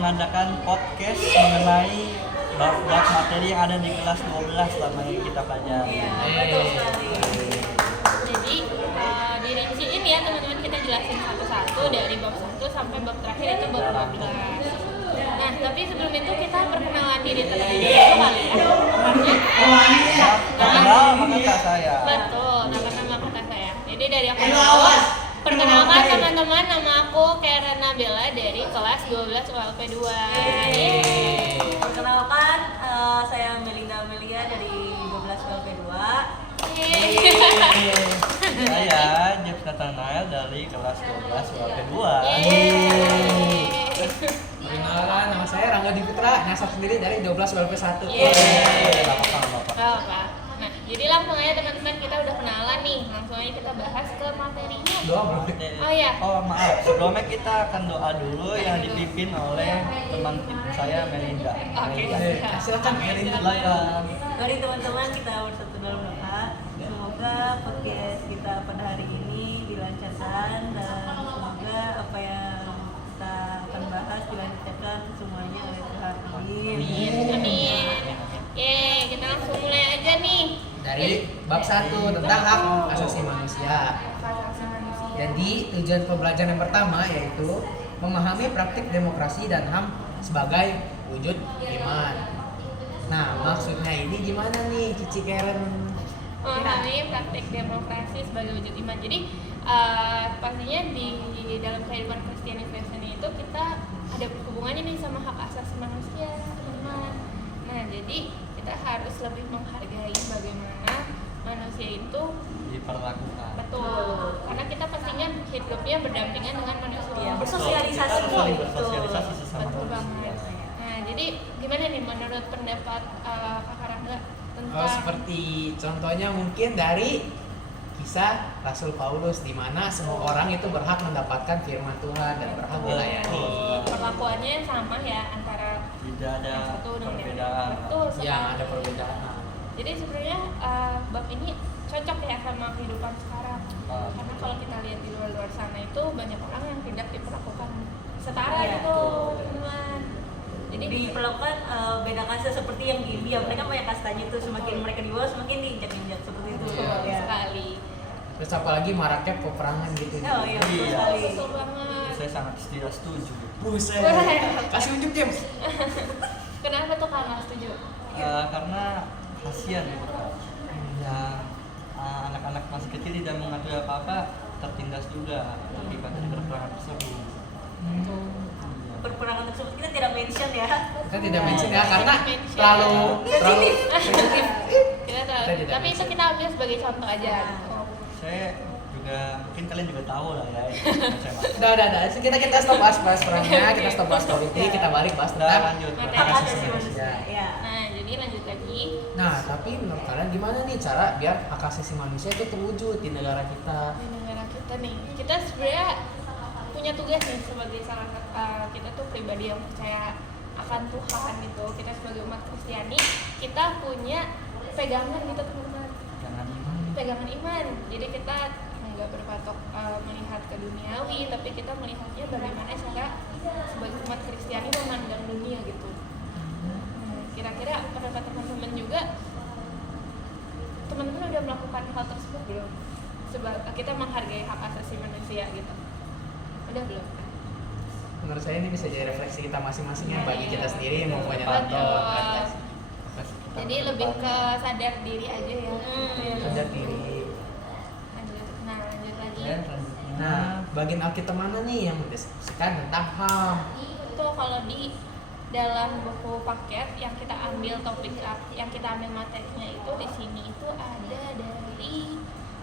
mengadakan podcast mengenai bab-bab materi yang ada di kelas 12 selama ini kita pelajari. Iya, betul sekali. Jadi dirinciin ya teman-teman, kita jelasin satu-satu dari bab 1 sampai bab terakhir itu bab 12. Nah, tapi sebelum itu kita perkenalan diri terlebih dahulu kali ya. Nama kakak saya. Betul, nama kata saya. Jadi dari aku dulu, perkenalkan teman-teman, nama aku Karen Nabila dari kelas 12 ULP 2. Perkenalkan, saya Melinda Amelia dari 12 ULP 2. Saya Jeff Nathanael dari kelas 12 ULP 2. Perkenalkan, nama saya Rangga Diputra, nyasar sendiri dari 12 WLP 1. Bapak. Nah, jadi langsung aja teman-teman, kita udah kenalan nih. Langsung aja kita bahas ke materinya. Doa belum? Oh iya. Oh maaf, sebelumnya kita akan doa dulu yang dipimpin oleh teman saya Melinda. Oke. Silakan Melinda. Silakan. Mari teman-teman kita bersatu dalam doa. Semoga podcast kita pada hari ini dilancarkan dan semoga apa yang kita akan bahas dilancarkan semuanya oleh Tuhan. Amin. Amin. Kita langsung mulai aja nih. Dari bab 1 tentang hak asasi manusia. Jadi tujuan pembelajaran yang pertama yaitu memahami praktik demokrasi dan HAM sebagai wujud iman. Nah, maksudnya ini gimana nih Cici Karen? Memahami praktik demokrasi sebagai wujud iman. Jadi pastinya di dalam kehidupan Kristen itu kita ada hubungannya nih sama hak asasi manusia, teman-teman. Nah, jadi kita harus lebih menghargai bagaimana manusia itu Diperlakukan. betul. Karena kita pastinya hidupnya berdampingan dengan manusia. Iya, bersosialisasi. Kita saling bersosialisasi sesama Betul manusia. banget. Nah, jadi gimana nih menurut pendapat Kakak Rangga tentang Oh, seperti contohnya mungkin dari kisah Rasul Paulus di mana semua orang itu berhak mendapatkan firman Tuhan dan berhak dilayani. perlakuannya yang sama ya antara Tidak ada yang satu dengan yang perbedaan. betul sekali. Yang ada perbedaan. Jadi sebenarnya bab ini cocok ya sama kehidupan sekarang. Karena kalau kita lihat di luar sana itu banyak orang yang tidak diperlakukan setara Iya, gitu, teman. Jadi Diperlakukan beda kasta seperti yang di India. Mereka banyak kastanya itu, semakin mereka di bawah semakin diinjak-injak seperti itu. betul Ya. sekali. Terus apalagi maraknya peperangan gitu. Oh iya, betul Iya. sekali. Betul banget. Saya sangat tidak setuju. Buset. Kasih unjuk James. Kenapa tuh Kak nggak setuju? Karena kasihan gitu kan. Ya, anak-anak masih kecil tidak mengerti apa-apa, tertindas juga akibat dari perperangan tersebut. Perperangan tersebut kita tidak mention ya. Kita tidak mention ya karena Mention. terlalu sensitif. Kita tahu. Kita tidak Tapi itu mention. kita ambil sebagai contoh aja. Saya juga mungkin kalian juga tahu lah ya. Saya masuk. Udah. Kita stop bahas perangnya, kita stop bahas politik, kita balik bahas Udah tentang lanjut. Materi. Hak Makasih. asasi manusia. Ya. Nah, jadi lanjut lagi. Nah, tapi menurut kalian gimana nih cara biar hak asasi manusia itu terwujud di negara kita? Di negara kita nih, kita sebenarnya punya tugas nih sebagai salah satu kita tuh pribadi yang percaya akan Tuhan gitu. Kita sebagai umat Kristiani, kita punya pegangan gitu teman-teman. Jangan iman. Pegangan iman. Jadi kita nggak berpatok melihat ke duniawi, tapi kita melihatnya bagaimana cara sebagai umat Kristiani memandang dunia gitu. Nah, kira-kira pendapat teman-teman juga, teman-teman udah melakukan hal tersebut belum? Sebab kita menghargai hak asasi manusia gitu. Udah belum? Menurut saya ini bisa jadi refleksi kita masing-masing ya bagi kita sendiri mau punya Betul. contoh. Jadi lebih ke sadar diri aja ya. Sadar diri. Lanjut lagi. Dan selanjutnya. Nah, bagian Alkitab mana nih yang mendiskusikan tentang HAM? Itu kalau di dalam buku paket yang kita ambil topik, yang kita ambil materinya itu di sini itu ada dari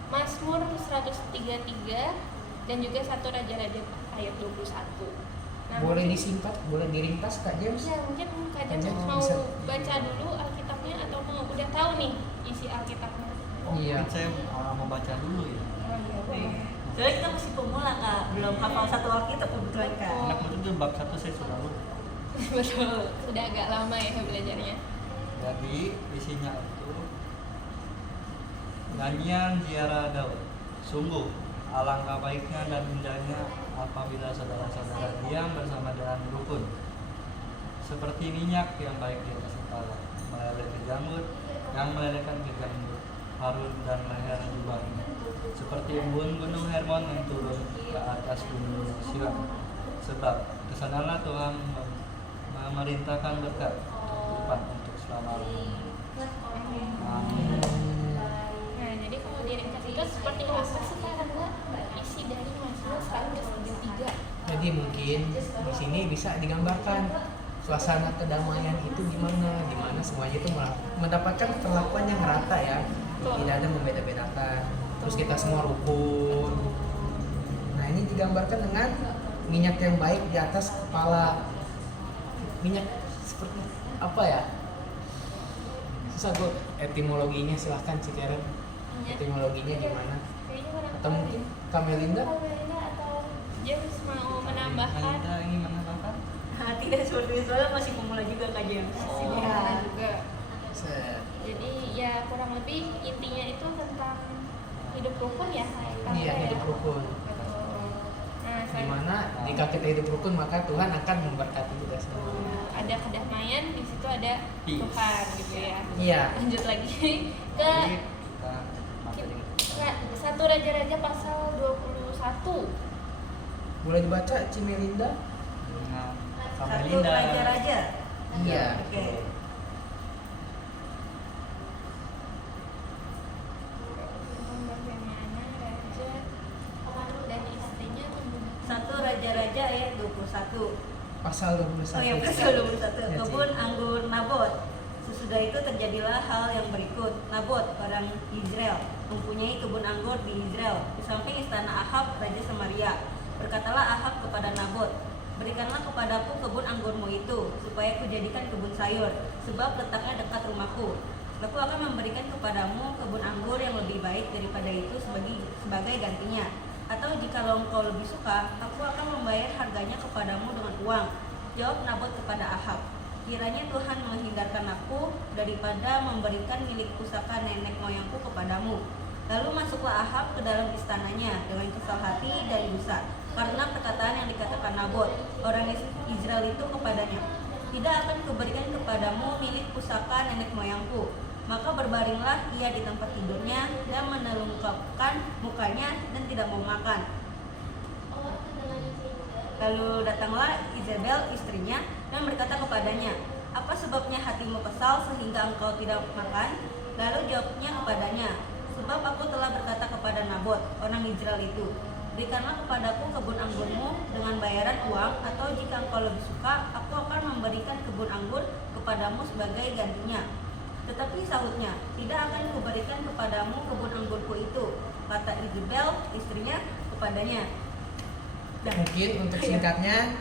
Mazmur 133 dan juga 1 Raja-Raja ayat 21. Nah, Boleh mungkin- disingkat, boleh diringkas Kak James? Ya, mungkin Kak Kak James James mau bisa. baca dulu Alkitabnya atau mau udah tahu nih isi Alkitabnya? Iya. Mungkin saya mau baca dulu ya. Oh iya, boleh. Soalnya kita masih pemula Kak, belum hafal satu Alkitab kebetulan Kak. Anak muda itu bab 1 saya sudah lupa. Betul, sudah agak lama ya belajarnya. Jadi isinya itu nyanyian ziarah Daud. Sungguh alangkah baiknya dan indahnya apabila saudara-saudara diam bersama dengan rukun. seperti minyak yang baik di atas kepala, meleleh ke janggut, yang melelehkan ke janggut, Harun dan leher jubahnya. Seperti embun gunung Hermon yang turun ke atas gunung Sion. Sebab kesanalah Tuhan memerintahkan berkat lipat untuk selama-lamanya. Amin. Nah, jadi kalau diringkas itu seperti apa sih Kak isi dari Mazmur 133? Jadi mungkin di sini bisa digambarkan suasana kedamaian itu gimana semuanya itu mendapatkan perlakuan yang rata ya, tidak ada membeda-bedakan. Terus kita semua rukun. Nah ini digambarkan dengan minyak yang baik di atas kepala. Minyak seperti apa ya? Susah gue etimologinya, silahkan Cikeren. Etimologinya gimana? Kayaknya kurang Atau mungkin Kamelinda? atau James mau menambahkan? Anda ingin menambahkan? Tidak seperti itu, soalnya masih pemula juga Kak James. Oh, Ya. benar juga. Set. Jadi ya kurang lebih intinya itu tentang hidup rukun ya. Iya, hidup rukun. Betul. Nah, Dimana jika kita hidup rukun maka Tuhan akan memberkati kita semua. ada kedamaian, di situ ada Peace. Tuhan gitu ya. Iya. Lanjut lagi ke Jadi kita materi. satu Raja-Raja pasal 21. Boleh dibaca Cimelinda? Nah, Satu Kamelinda. raja-raja. Iya. Oke. Bagaimana raja dan istrinya membunuh. Satu raja-raja ayat 21. Pasal 21. Oh ya, pasal 21. Ya, Kebun anggur Nabot. Sesudah itu terjadilah hal yang berikut. Nabot, orang Israel, mempunyai kebun anggur di Israel, di samping istana Ahab, raja Samaria. Berkatalah Ahab kepada Nabot, berikanlah kepadaku kebun anggurmu itu, supaya kujadikan kebun sayur, sebab letaknya dekat rumahku. Aku akan memberikan kepadamu kebun anggur yang lebih baik daripada itu sebagai gantinya. Atau jikalau engkau lebih suka, aku akan membayar harganya kepadamu dengan uang. Jawab Nabot kepada Ahab, kiranya Tuhan menghindarkan aku daripada memberikan milik pusaka nenek moyangku kepadamu. Lalu masuklah Ahab ke dalam istananya dengan kesal hati dan dosa, karena perkataan yang dikatakan Nabot, orang Israel itu kepadanya, tidak akan kuberikan kepadamu milik pusaka nenek moyangku. Maka berbaringlah ia di tempat tidurnya dan menelungkupkan mukanya dan tidak mau makan. Lalu datanglah Izabel istrinya dan berkata kepadanya, apa sebabnya hatimu kesal sehingga engkau tidak makan? Lalu jawabnya kepadanya, sebab aku telah berkata kepada Nabot, orang Israel itu, berikanlah kepadaku kebun anggurmu dengan bayaran uang, atau jika engkau lebih suka, aku akan memberikan kebun anggur kepadamu sebagai gantinya. Tetapi sahutnya, tidak akan kuberikan kepadamu kebun anggurku itu, kata Izabel istrinya kepadanya. Mungkin untuk singkatnya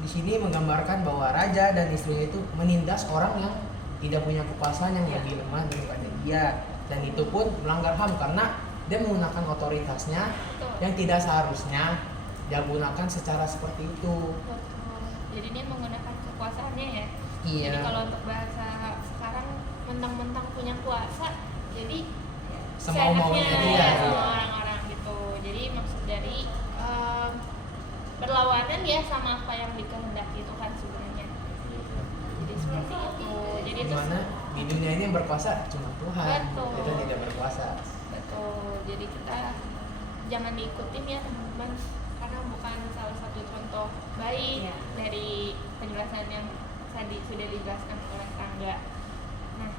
di sini menggambarkan bahwa raja dan istrinya itu menindas orang yang tidak punya kekuasaan, yang lebih lemah daripada dia, dan itu pun melanggar HAM karena dia menggunakan otoritasnya yang tidak seharusnya dia gunakan secara seperti itu. Betul. Jadi dia menggunakan kekuasaannya ya. Iya. Jadi kalau untuk bahasa sekarang mentang-mentang punya kuasa, jadi Semau-maunya seenaknya dia. ya semua orang-orang gitu. Jadi maksud dari berlawanan ya sama apa yang dikehendaki Tuhan sebenarnya. Jadi seperti itu. Jadi itu Dimana di dunia ini yang berkuasa cuma Tuhan, Betul. kita tidak berkuasa. betul. Jadi kita jangan diikutin ya teman-teman, karena bukan salah satu contoh baik Iya. dari penjelasan yang tadi sudah dijelaskan oleh Tangga. Nah,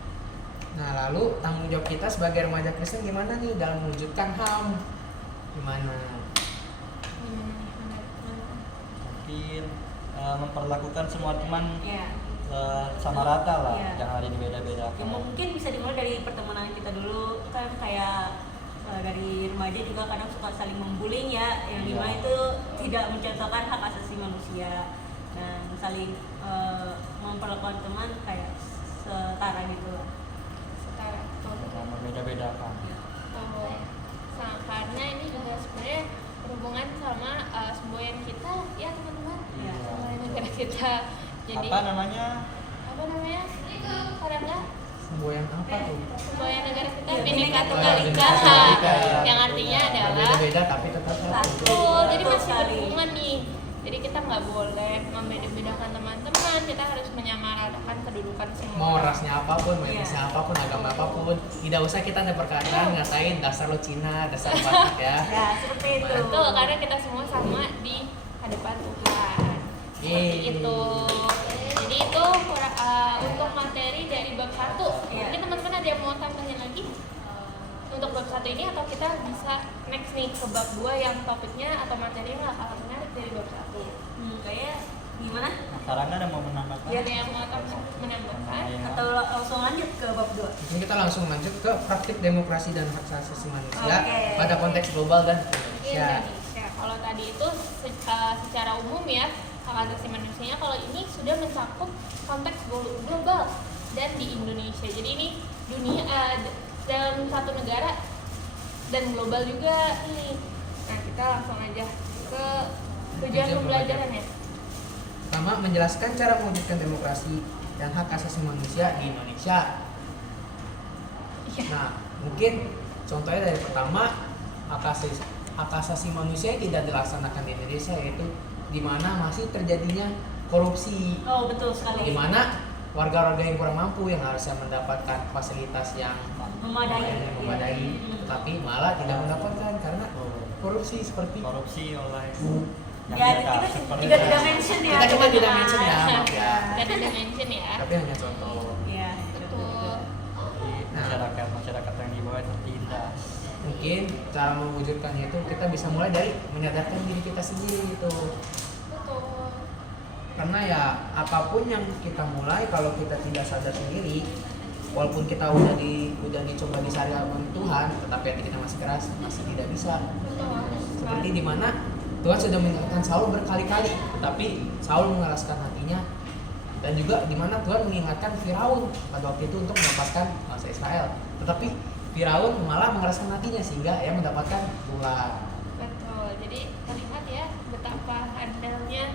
Nah lalu tanggung jawab kita sebagai remaja Kristen gimana nih dalam mewujudkan HAM? Gimana? gimana nih menurut Mungkin memperlakukan semua teman Ya. sama rata lah, Iya. jangan ada yang Ya, beda-bedakan. mungkin bisa dimulai dari pertemanan kita dulu, kan kayak dari remaja juga kadang suka saling membullying ya, yang Iya. dimana itu tidak mencontohkan hak asasi manusia dan saling memperlakukan teman kayak setara gitu. setara betul Jangan membeda-bedakan. betul. Karena ini juga sebenarnya berhubungan sama semboyan kita ya teman-teman, Iya. semboyan negara kita. Jadi Apa namanya? apa namanya? Karena Semboyan apa tuh? semboyan negara kita Iya, Bhinneka Bhinneka Tunggal Tunggal Ika, Ika. yang artinya adalah Beda-beda tapi tetap satu. betul. Jadi Betul masih sekali. berhubungan nih. Jadi kita nggak boleh membeda-bedakan teman-teman kita harus menyamaratakan kedudukan semua Mau orang. rasnya apapun, mau Iya. etnisnya apapun, agama apapun, tidak usah kita ada perkataan ngatain dasar lo Cina, dasar Batak ya. Ya, seperti itu. Betul, karena kita semua sama di hadapan Tuhan. Seperti Yeay. itu. Jadi itu untuk materi dari bab 1. Iya. Mungkin teman-teman ada yang mau tambahin lagi untuk bab 1 ini, atau kita bisa next nih ke bab 2 yang topiknya atau materinya nggak kalah menarik dari bab 1. Kayak gimana? Sarana ada mau menambahkan? Iya. Ada yang mau menambahkan? Atau langsung lanjut ke bab 2? Mungkin kita langsung lanjut ke praktik demokrasi dan hak asasi manusia Oke. pada konteks global dan Indonesia. Indonesia. Kalau tadi itu secara umum ya, hak asasi manusianya, kalau ini sudah mencakup konteks global dan di Indonesia. Jadi ini dunia dalam satu negara dan global juga nih. Nah, kita langsung aja ke tujuan Tujuan pembelajarannya. Pertama, menjelaskan cara mewujudkan demokrasi dan hak asasi manusia di Indonesia. Iya. Nah, mungkin contohnya dari pertama, hak asasi manusia yang tidak dilaksanakan di Indonesia, yaitu di mana masih terjadinya korupsi, Oh, betul sekali. di mana warga-warga yang kurang mampu yang harusnya mendapatkan fasilitas yang memadai, tetapi malah tidak mendapatkan karena korupsi seperti Korupsi oleh Ya, kita tidak mention ya. kita cuma tidak teman-teman. mention ya, maaf ya. Kita tidak mention ya. Tapi hanya contoh. Iya, Betul. masyarakat yang di bawah tertindas. Mungkin cara mewujudkannya itu kita bisa mulai dari menyadarkan diri kita sendiri gitu. Betul. Karena ya apapun yang kita mulai kalau kita tidak sadar sendiri, walaupun kita udah dicoba disyariatkan Tuhan, tetapi hati kita masih keras, masih tidak bisa. Betul. Seperti di mana Tuhan sudah mengingatkan Saul berkali-kali, tetapi Saul mengeraskan hatinya. Dan juga di mana Tuhan mengingatkan Firaun pada waktu itu untuk melepaskan bangsa Israel, tetapi Firaun malah mengeraskan hatinya sehingga ia mendapatkan bulan. Betul. Jadi terlihat ya betapa andalnya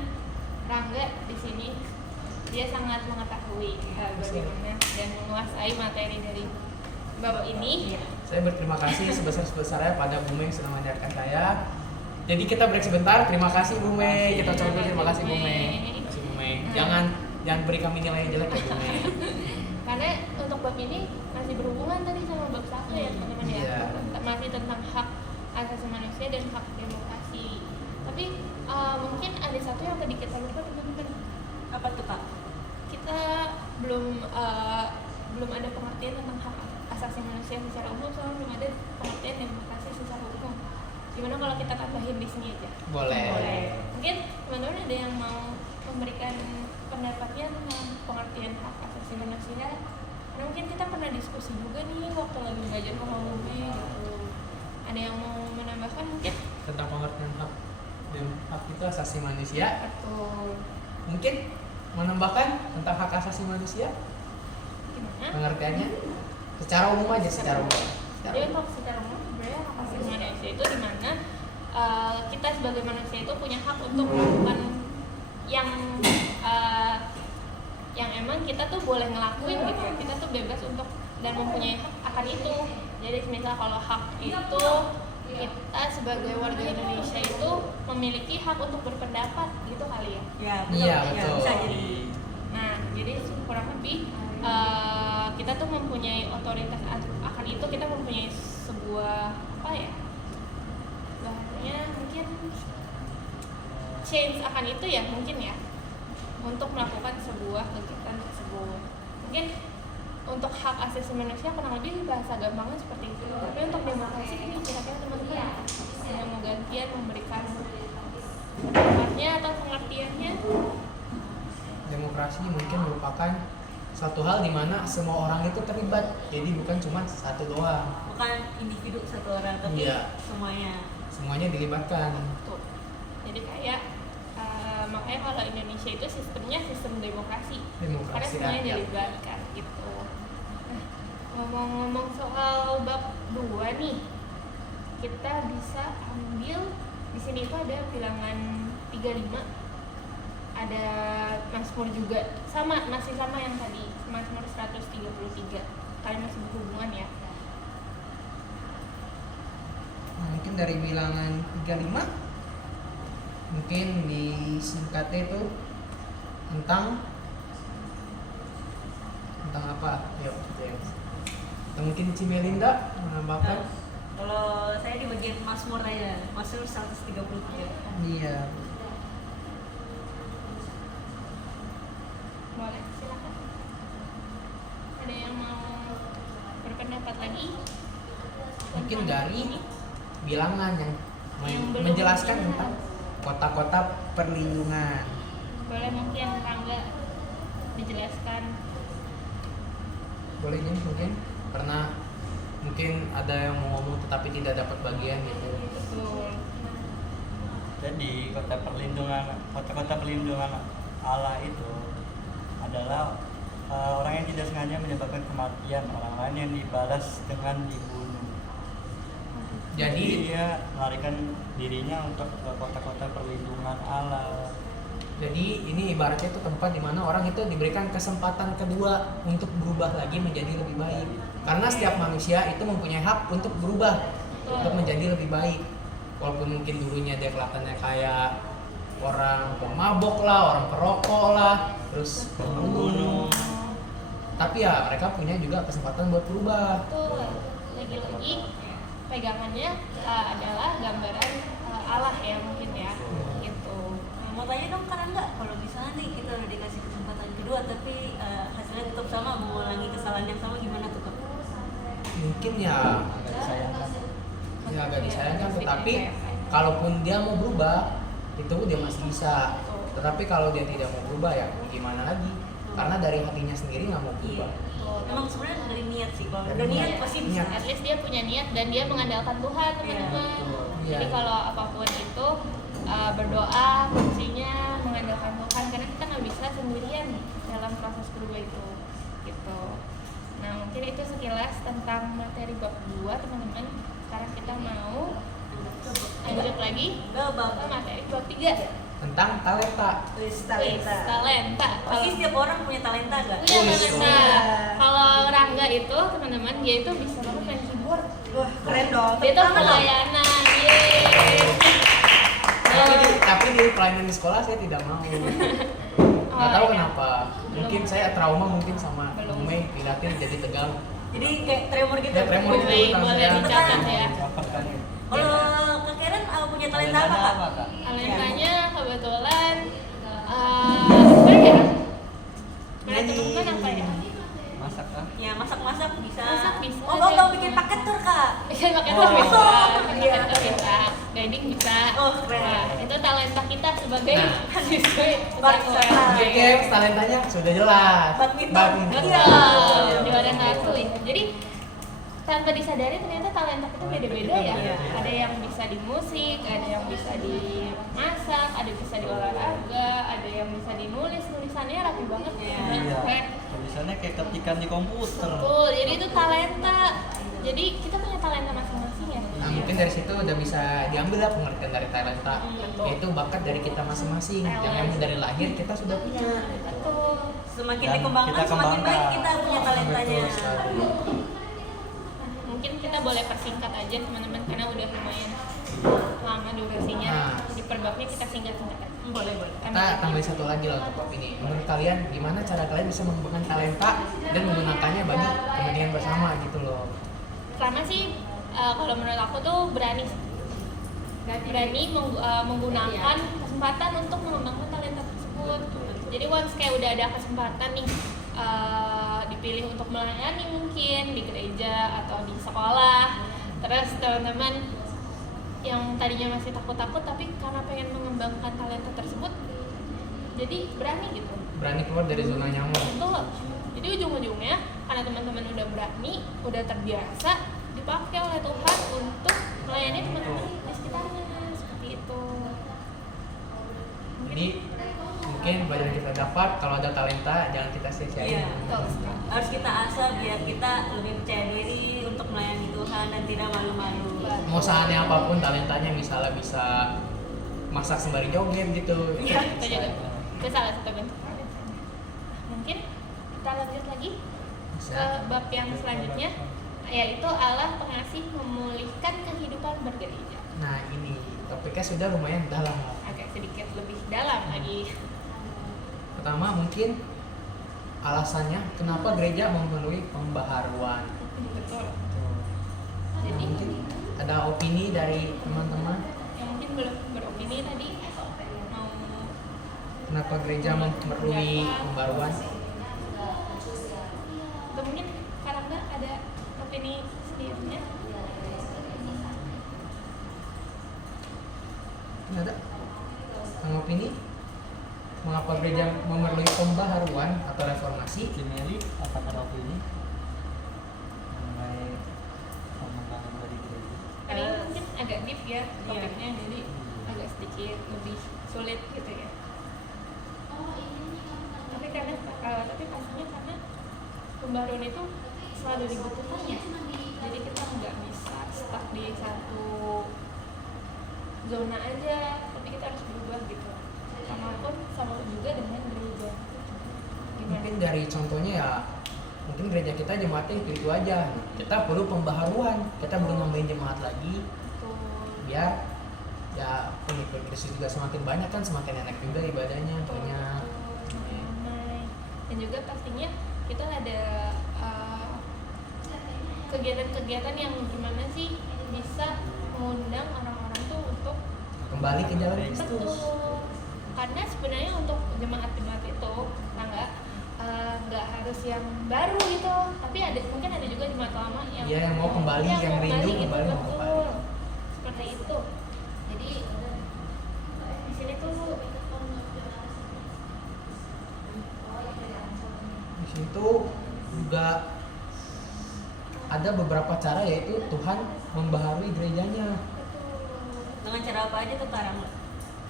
Rangga di sini. Dia sangat mengetahui bagaimana dan menguasai materi dari bab ini. Saya berterima kasih sebesar-besarnya pada Bu Mei yang sudah mengajarkan saya. Jadi kita break sebentar. Terima kasih Bu Mei. Kita ucapkan terima kasih Bu Mei. Terima kasih Bu Mei. Jangan beri kami nilai yang jelek ya Bu Mei. Karena untuk bab ini masih berhubungan tadi sama bab 1 ya teman-teman ya. Iya. Masih tentang hak asasi manusia dan hak demokrasi. Tapi mungkin ada satu yang tadi kita lupa teman-teman. Apa tuh, Kak? Kita belum ada pengertian tentang hak asasi manusia secara umum, sama belum ada pengertian demokrasi secara umum. Gimana kalau kita tambahin di sini aja? Boleh. Mungkin teman-teman ada yang mau memberikan pendapatnya tentang pengertian hak asasi manusia? Karena mungkin kita pernah diskusi juga nih waktu lagi belajar ekonomi gitu. Ada yang mau menambahkan mungkin? Tentang pengertian hak itu asasi manusia. Betul. Mungkin menambahkan tentang hak asasi manusia Gimana? pengertiannya secara umum aja, secara umum. Jadi untuk secara umum sebenarnya hak asasi manusia itu di mana kita sebagai manusia itu punya hak untuk melakukan yang emang kita tuh boleh ngelakuin gitu. Kita tuh bebas untuk dan mempunyai hak akan itu. Jadi misal kalau hak itu kita sebagai warga Indonesia itu memiliki hak untuk berpendapat gitu kali ya. Ya, betul. Iya, Ya, betul. bisa jadi. Nah, jadi kurang lebih kita tuh mempunyai otoritas akan itu, kita mempunyai sebuah apa ya? Bahasanya mungkin change akan itu ya mungkin ya untuk melakukan sebuah kegiatan tersebut. Mungkin untuk hak asasi manusia kurang lebih bahasa gampangnya seperti itu. Tapi untuk demokrasi ini kira-kira teman-teman yang mau gantian memberikan pendapatnya atau pengertiannya? Demokrasi mungkin merupakan satu hal di mana semua orang itu terlibat. Jadi bukan cuma satu doang. Bukan individu satu orang, tapi Iya. Semuanya dilibatkan. Tuh. Jadi kayak makanya kalau Indonesia itu sistemnya sistem demokrasi. Karena Demokrasi semuanya rakyat. dilibatkan gitu. Nah, ngomong-ngomong soal bab 2 nih, kita bisa ambil di sini itu ada bilangan 35, ada Mazmur juga masih sama yang tadi, Mazmur 133, kalian masih berhubungan ya. Nah, mungkin dari bilangan 35 mungkin disingkatnya itu tentang apa? Yuk, James. Atau mungkin Cimelinda menambahkan? Kalau saya di bagian Mazmur aja, Mazmur 133. Iya. Boleh, silakan. Ada yang mau berpendapat lagi? Mungkin tentang dari ini? bilangan yang Yang belum menjelaskan dibilang. tentang kota-kota perlindungan. Boleh mungkin Rangga dijelaskan. Boleh nih mungkin karena mungkin ada yang mau ngomong tetapi tidak dapat bagian gitu. Betul. Jadi kota-kota perlindungan Allah itu adalah orang yang tidak sengaja menyebabkan kematian orang lain yang dibalas dengan dibunuh. Jadi dia melarikan dirinya untuk ke kota-kota perlindungan Allah. Jadi ini ibaratnya itu tempat di mana orang itu diberikan kesempatan kedua untuk berubah lagi menjadi lebih baik. Karena setiap manusia itu mempunyai hak untuk berubah, untuk menjadi lebih baik. Walaupun mungkin dulunya dia kelihatannya kayak orang pemabok lah, orang perokok lah, terus pembunuh. Tapi ya mereka punya juga kesempatan buat berubah. Betul. Lagi-lagi pegangannya adalah gambaran Allah ya mungkin ya. Gitu. Mau tanya dong karena enggak, kalau misalnya nih kita udah dikasih kesempatan kedua tapi hasilnya tetap sama, mengulangi kesalahan yang sama, gimana tuh Kak? Mungkin ya Agak disayangkan. agak disayangkan, tetapi kalaupun dia mau berubah itu dia masih bisa. Tetapi kalau dia tidak mau berubah ya gimana lagi? Karena dari hatinya sendiri nggak mau berubah. Emang sebenarnya dari niat sih, kalau Dari udah niat niat. pasti bisa. Niat. At least dia punya niat dan dia mengandalkan Tuhan teman-teman. Iya. Jadi kalau apapun itu berdoa kuncinya mengandalkan Tuhan karena kita nggak bisa sendirian dalam proses berubah itu. Gitu. Nah mungkin itu sekilas tentang materi bab 2 teman-teman. Sekarang kita mau lanjut lagi ke materi bab 3 Tentang talenta. Wis, Wih, talenta. Pasti setiap orang punya talenta nggak? Punya Wih, talenta. iya. Kalau Rangga itu teman-teman dia itu bisa banget main keyboard. Wah, keren dong. Dia tuh Tepuk tangan dong. pelayanan. Yeay. Tapi di pelayanan di sekolah saya tidak mau. Nggak tahu iya. kenapa. Mungkin saya trauma mungkin sama Belum. Mei dilatih jadi tegang. Jadi kayak tremor gitu. Ya, tremor gitu. Boleh, tangan boleh saya. dicatat ya. Apa kan? Kalau Kak Karen punya talenta apa Kak? Kak? Talentanya kebetulan apa ya? Menurut teman-teman apa ya? Masak kah? Ya masak-masak bisa. Masak bisa. Oh, kau bikin paket tur Kak? Bisa pakai Oh, tur bisa, iya. pakai tur bisa, guiding bisa. Oh, keren. Nah, itu talenta kita sebagai Nah. siswi Bangsa. Oke, games talentanya sudah jelas. Badminton. Betul, juara satu itu. Jadi tanpa disadari ternyata talenta kita beda-beda ya. Iya. Ada yang bisa di musik, ada yang bisa di masak, ada yang bisa di olahraga, ada yang bisa di nulis, tulisannya rapi banget. Iya. Keren. Tulisannya kayak ketikan di komputer. Betul, jadi itu talenta. Jadi kita punya talenta masing-masing ya. Nah, mungkin dari situ udah bisa diambil lah pengertian dari talenta. Betul. Yaitu bakat dari kita masing-masing. Yang memang dari lahir kita sudah punya. Betul. Semakin Dan dikembangkan, kita semakin kembangkan. baik kita punya talentanya. Betul sekali. Mungkin kita boleh persingkat aja teman-teman karena udah lumayan lama durasinya. Nah. Di perbabnya kita singkat-singkat aja. Boleh. Kita tambahin satu lagi lah untuk bab ini. Menurut kalian gimana cara kalian bisa mengembangkan talenta dan menggunakannya bagi kepentingan bersama gitu loh. Pertama sih kalau menurut aku tuh berani menggunakan kesempatan untuk mengembangkan talenta tersebut. Jadi once kayak udah ada kesempatan nih dipilih untuk melayani mungkin di gereja atau di sekolah, terus teman-teman yang tadinya masih takut-takut tapi karena pengen mengembangkan talenta tersebut jadi berani gitu. Berani keluar dari zona nyaman. Betul. Jadi ujung-ujungnya karena teman-teman udah berani, udah terbiasa dipakai oleh Tuhan untuk melayani teman-teman di sekitarnya seperti itu. Jadi mungkin pelajaran kita dapat kalau ada talenta jangan kita sia-siain. Iya. Betul sekali. Harus kita asah biar kita lebih percaya diri untuk melayani Tuhan dan tidak malu-malu. Mau seaneh apapun talentanya, misalnya bisa masak sembari joget gitu. Iya. Itu juga itu salah satu bentuk talentanya. Mungkin kita lanjut lagi Bisa. ke bab yang selanjutnya, yaitu Allah pengasih memulihkan kehidupan bergereja. Nah ini topiknya sudah lumayan dalam. Agak sedikit lebih dalam lagi. Pertama mungkin alasannya kenapa gereja memerlukan pembaharuan. Betul. Tuh. Jadi Mungkin ada opini dari teman-teman yang mungkin belum beropini tadi mau kenapa gereja memerlukan pembaruan? atau mungkin Karangga ada opini sendirinya? Ada? Kang opini? Mengapa gereja memerlukan pembaharuan atau reformasi? Cimeli, apakah ada opini mengenai pengembangan dari gereja? Ini mungkin agak deep ya Iya. topiknya, jadi agak sedikit lebih sulit gitu ya. Tapi pastinya karena pembaruan itu selalu dibutuhkan ya. Jadi kita nggak bisa stuck di satu zona aja, tapi kita harus berubah gitu. Sama juga dengan gereja. Gimana? Mungkin dari contohnya ya, mungkin gereja kita jemaatnya itu aja. Kita perlu pembaharuan, kita perlu nambahin jemaat lagi Betul. biar ya pengikut Kristus juga semakin banyak kan, semakin enak juga ibadahnya banyak. Ramai. Dan juga pastinya kita ada kegiatan-kegiatan yang gimana sih bisa mengundang orang-orang tuh untuk Kembali ke jalan betul. Kristus. Karena sebenarnya untuk jemaat-jemaat itu nggak harus yang baru gitu, tapi mungkin ada juga jemaat lama yang Iya, yang mau kembali, yang mau rindu gitu, kembali, mau betul. kembali. Seperti itu. Jadi di sini tuh Di situ juga ada beberapa cara, yaitu Tuhan membaharui gerejanya. Dengan cara apa aja tuh Karang?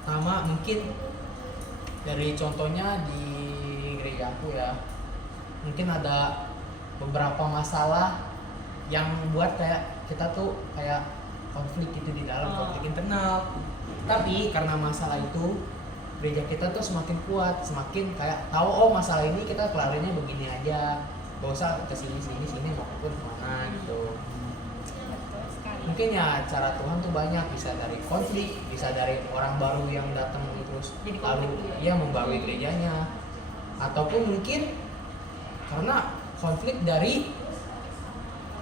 Pertama mungkin dari contohnya di gereja aku ya, mungkin ada beberapa masalah yang buat kayak kita tuh kayak konflik gitu di dalam, konflik internal. Tapi karena masalah itu gereja kita tuh semakin kuat, semakin kayak tahu oh masalah ini kita kelarinnya begini aja, gak usah kesini sini maupun kemana gitu. betul sekali. Mungkin ya cara Tuhan tuh banyak, bisa dari konflik, bisa dari orang baru yang datang terus Jadi lalu konflik juga. dia membaharui gerejanya, ataupun mungkin karena konflik dari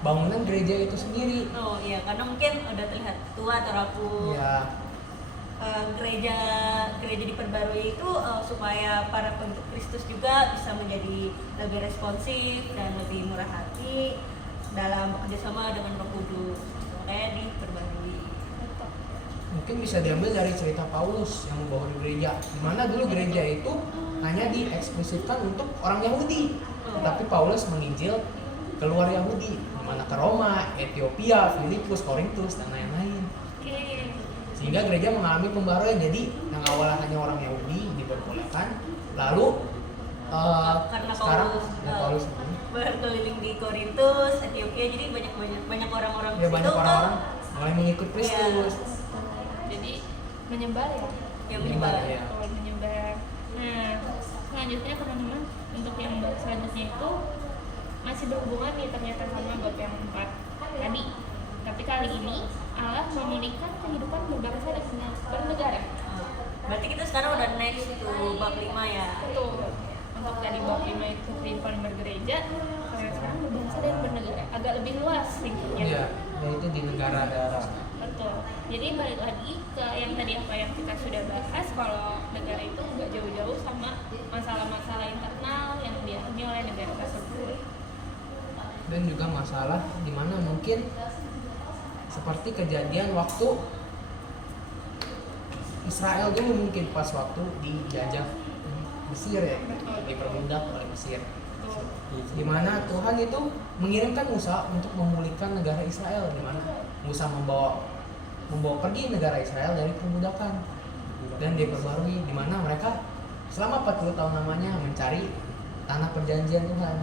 bangunan gereja itu sendiri. Oh iya, karena mungkin udah terlihat tua atau rapuh. Ya, Gereja diperbarui itu supaya para pengikut Kristus juga bisa menjadi lebih responsif dan lebih murah hati dalam bekerjasama dengan Roh Kudus. Makanya diperbarui. Betul. mungkin bisa diambil dari cerita Paulus yang membawa gereja, di mana dulu gereja itu hanya dieksklusifkan untuk orang Yahudi, tapi Paulus menginjil keluar Yahudi, di mana ke Roma, Ethiopia, Filipus, Korintus dan lain-lain. Oke. Sehingga gereja mengalami pembaruan, jadi yang awalnya hanya orang Yahudi diperbolehkan, lalu Karena sekarang Paulus, Paulus berkeliling di Korintus, Ethiopia, jadi banyak orang-orang ya di banyak situ orang-orang kan mulai mengikut Kristus. Jadi menyebar ya. yang menyebar. Ya. Betul, menyebar. Nah, selanjutnya teman-teman, untuk yang bab selanjutnya itu masih berhubungan nih ternyata sama bab yang 4 tadi. Tapi kali ini Allah memulihkan kehidupan berbangsa dan bernegara. Berarti kita sekarang udah next to bab 5 ya. Betul. Untuk tadi bab 5 itu kehidupan bergereja, kalau sekarang berbangsa dan bernegara agak lebih luas lingkupnya. Iya, yaitu di negara. Betul. Jadi balik lagi ke yang tadi apa yang kita sudah bahas, kalau negara itu nggak jauh-jauh sama masalah-masalah internal yang dialami oleh negara tersebut. Dan juga masalah di mana mungkin seperti kejadian waktu Israel dulu, mungkin pas waktu dijajah Mesir ya, diperbudak oleh Mesir. Di mana Tuhan itu mengirimkan Musa untuk memulihkan negara Israel, di mana Musa membawa pergi negara Israel dari perbudakan dan diperbarui, di mana mereka selama 40 tahun lamanya mencari tanah perjanjian Tuhan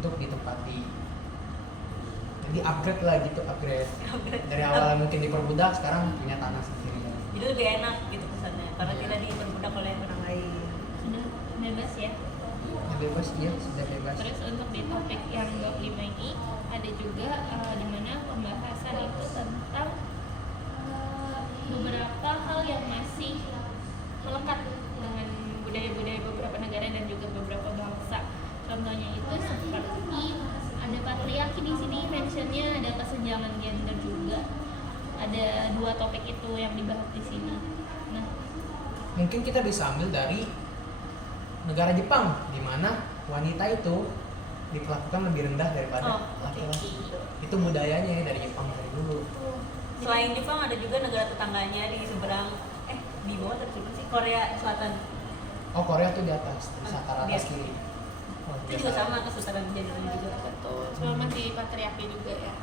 untuk ditempati. Jadi upgrade lah gitu, upgrade. Dari awalnya mungkin diperbudak, sekarang punya tanah sendiri. Jadi lebih enak gitu kesannya karena tidak diperbudak oleh orang lain. Sudah bebas ya. Ya bebas, iya sudah bebas. Terus untuk di topik yang bab 5 ini ada juga di mana pembahasan itu tentang beberapa hal yang masih melekat dengan budaya-budaya beberapa negara dan juga beberapa bangsa. ada kesenjangan gender juga. Ada 2 topik itu yang dibahas di sini. Nah, Mungkin kita bisa ambil dari negara Jepang, di mana wanita itu diperlakukan lebih rendah daripada laki-laki. Itu budayanya ya, dari Jepang dari dulu. Selain Jepang ada juga negara tetangganya di seberang di bawah terus sih, Korea Selatan. Oh, Korea tuh di atas, di Satara atas Iya. kiri. Oh, Itu juga sama kesetaraan gender juga. betul. Cuma masih patriarki juga ya.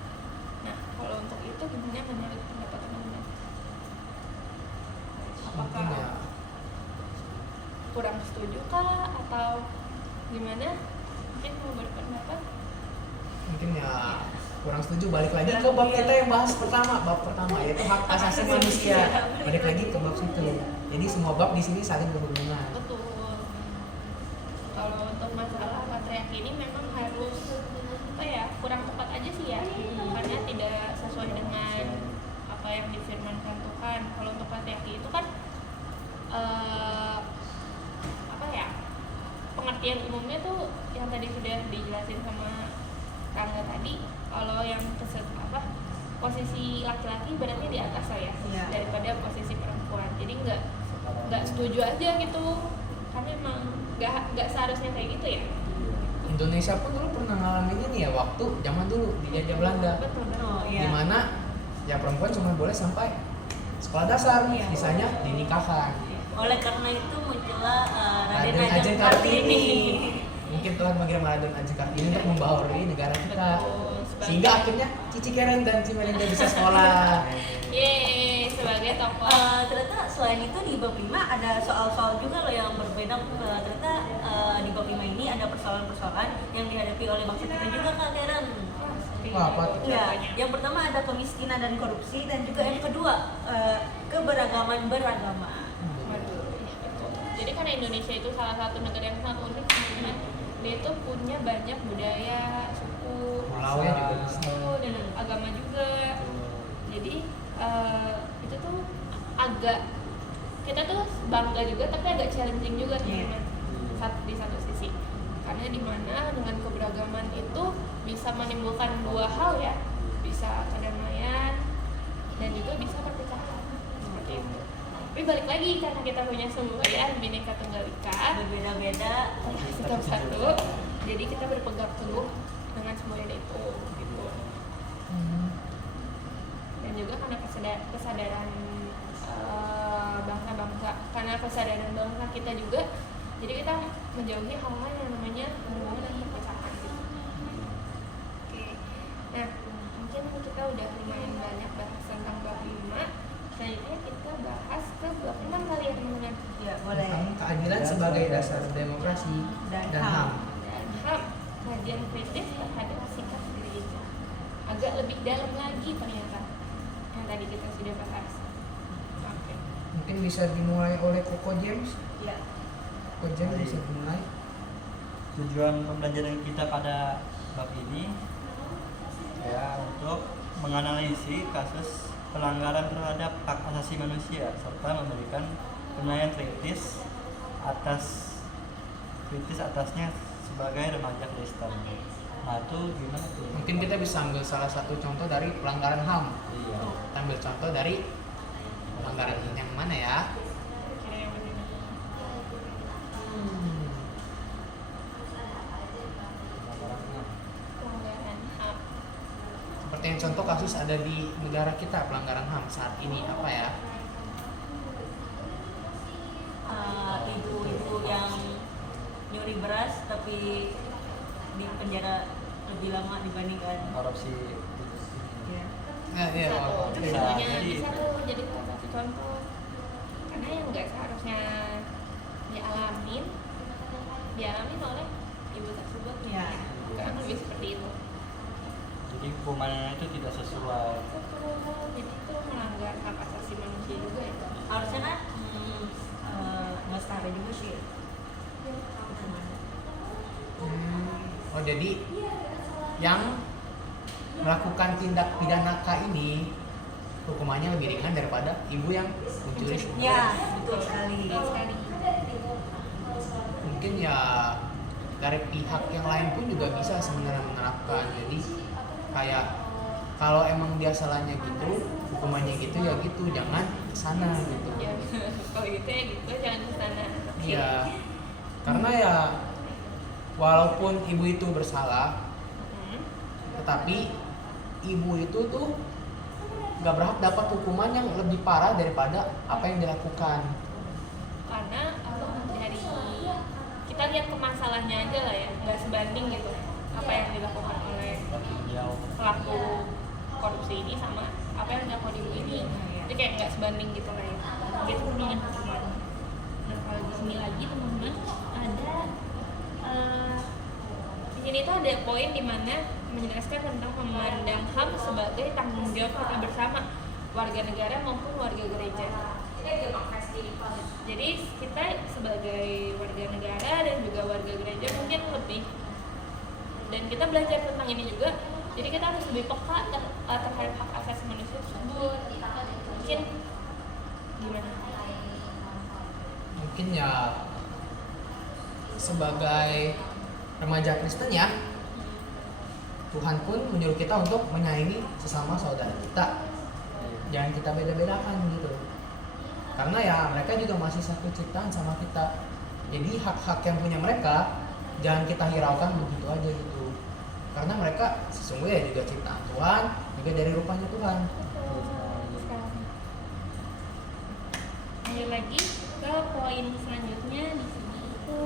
Nah, kalau untuk itu gimana menurut pendapat teman-teman? Mungkin Apakah ya, kurang setuju kah atau gimana? Mungkin mau berpendapat? mungkin ya kurang setuju. Balik lagi ke bab kita yang bahas bab pertama yaitu hak asasi manusia. Balik lagi ke bab situ. Jadi semua bab di sini saling berhubungan. Betul. Kalau untuk masalah patriarki ini memang harus kurang tepat aja sih ya, karena tidak sesuai dengan apa yang difirmankan Tuhan. Kalau untuk patriarki itu kan pengertian umumnya tuh yang tadi sudah dijelasin sama Rangga tadi. Kalau yang posisi laki-laki berarti di atas lah ya, Iya. daripada posisi perempuan. Jadi nggak setuju aja gitu, karena emang nggak seharusnya kayak gitu ya. Indonesia pun dulu pernah ngalamin ini ya, waktu zaman dulu dijajah Belanda. Betul. Oh Di iya. mana ya perempuan cuma boleh sampai sekolah dasar, Iya. sisanya dinikahkan. Oleh karena itu muncullah Raden Raden Ajeng Ajeng Kartini. Kartini. Mungkin Tuhan mengirim Raden Ajeng Kartini untuk membaharui negara kita. Sehingga akhirnya Cici Keren dan Cimeringga bisa sekolah. Yeay, sebagai tokoh. Ternyata selain itu di bab 5 ada soal-soal juga loh yang berbeda. Ternyata di bab 5 ini ada persoalan-persoalan yang dihadapi oleh bangsa kita juga, Kak Karen. Wah, apa tuh? Ya, yang pertama ada kemiskinan dan korupsi, dan juga yang kedua keberagaman beragama. Waduh, iya betul. Jadi karena Indonesia itu salah satu negara yang sangat unik, karena dia itu punya banyak budaya, suku, Pulaunya juga bisa. dan agama juga. Jadi itu tuh agak, kita tuh bangga juga tapi agak challenging juga teman-teman. Di satu sisi, karena dimana dengan keberagaman itu bisa menimbulkan 2 hal ya, bisa kedamaian dan juga bisa perpecahan seperti itu. Tapi balik lagi, karena kita punya semboyan Bhinneka Tunggal Ika, Berbeda-beda. tetap satu, jadi kita berpegang teguh dengan semboyan itu gitu. Dan juga karena kesadaran bangsa-bangsa, karena kesadaran bangsa kita juga, jadi kita menjauhi hal-hal yang namanya hubungan dan perpecahan gitu. Oke, nah mungkin kita udah lumayan banyak bahas tentang bab 5. Selanjutnya kita bahas ke bab 6 kali ya teman-teman. Ya, boleh. Tentang keadilan sebagai dasar demokrasi Dan dan HAM. HAM. Dan HAM, kajian kritis terhadap sikap gereja. Agak lebih dalam lagi ternyata yang tadi kita sudah bahas. Oke. Mungkin bisa dimulai oleh Koko James. Ya. Koko James bisa dimulai. Tujuan pembelajaran kita pada bab ini ya untuk menganalisis kasus pelanggaran terhadap hak asasi manusia serta memberikan penilaian kritis atasnya sebagai remaja Kristen. Nah itu gimana tuh? Mungkin kita bisa ambil salah satu contoh dari pelanggaran HAM. Iya. Kita ambil contoh dari pelanggaran yang mana ya? Kira yang benar. Pelanggaran HAM. Seperti yang contoh kasus ada di negara kita, pelanggaran HAM saat ini apa ya? Ibu-ibu yang nyuri beras tapi di penjara lebih lama dibandingkan Korupsi. ya. Iya, Satu, itu bisa contohnya jadi bisa itu. tuh jadi salah satu contoh, karena yang nggak seharusnya dialamin oleh ibu tersebut Iya. kan lebih seperti itu. Jadi hukumannya itu tidak sesuai. Betul, jadi itu melanggar hak asasi manusia juga ya. Harusnya kan nggak setara juga sih. Oh jadi yang melakukan tindak pidana K ini hukumannya lebih ringan daripada ibu yang mencuri. Ya, betul sekali. Betul sekali. Mungkin ya dari pihak yang lain pun juga bisa sebenarnya menerapkan. Jadi kayak kalau emang dia salahnya gitu, hukumannya gitu ya gitu, jangan kesana gitu. Ya, kalau gitu ya gitu, jangan ke sana. Iya, karena ya walaupun ibu itu bersalah, tetapi ibu itu tuh nggak berhak dapat hukuman yang lebih parah daripada apa yang dilakukan. Karena dari kita lihat ke masalahnya aja lah ya, nggak sebanding gitu apa yang dilakukan oleh Makin jauh. pelaku korupsi ini sama apa yang dilakukan ibu ini. Jadi kayak nggak sebanding gitu lah ya. Gitu dengan hukuman. Nah kalau di sini lagi teman-teman ada di sini tuh ada poin di mana menjelaskan tentang memandang HAM sebagai tanggung jawab kita bersama, warga negara maupun warga gereja. Jadi kita sebagai warga negara dan juga warga gereja mungkin lebih, dan kita belajar tentang ini juga, jadi kita harus lebih peka terhadap hak asasi manusia tersebut. Mungkin gimana? Mungkin ya sebagai remaja Kristen ya, Tuhan pun menyuruh kita untuk menyayangi sesama saudara kita. Jangan kita beda-bedakan gitu. Karena ya mereka juga masih satu ciptaan sama kita. Jadi hak-hak yang punya mereka jangan kita hiraukan begitu aja gitu. Karena mereka sesungguhnya juga ciptaan Tuhan, juga dari rupanya Tuhan. Lanjut lagi ke poin selanjutnya di sini itu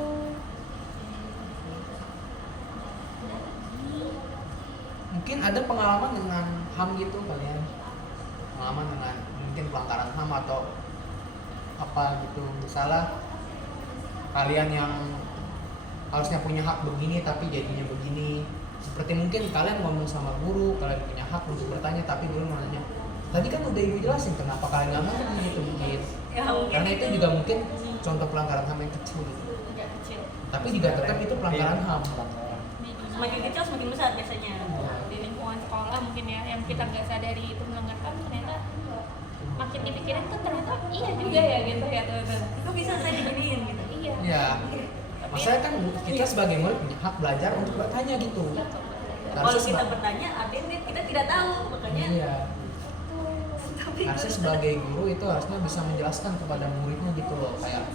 Mungkin ada pengalaman dengan HAM gitu kalian. Pengalaman dengan mungkin pelanggaran HAM atau apa gitu. Misalnya kalian yang harusnya punya hak begini tapi jadinya begini. Seperti mungkin kalian ngomong sama guru, kalian punya hak untuk bertanya tapi guru nanya, tadi kan udah ibu jelasin kenapa kalian nggak ngerti gitu mungkin. Ya, mungkin Karena itu juga mungkin contoh pelanggaran HAM yang kecil gitu. agak kecil. Tapi juga tetap itu pelanggaran HAM. semakin kecil semakin besar biasanya. Di lingkungan sekolah mungkin ya, yang kita nggak sadari itu melanggar HAM, ternyata makin dipikirin tuh ternyata iya juga ya gitu ya teman-teman. Itu bisa saya diginiin gitu. Iya. Ya, maksudnya kan kita sebagai murid punya hak belajar untuk bertanya gitu. Kalau Harusnya kita seba- bertanya, artinya kita tidak tahu, makanya Iya. tapi Harusnya sebagai guru itu harusnya bisa menjelaskan kepada muridnya gitu loh, kayak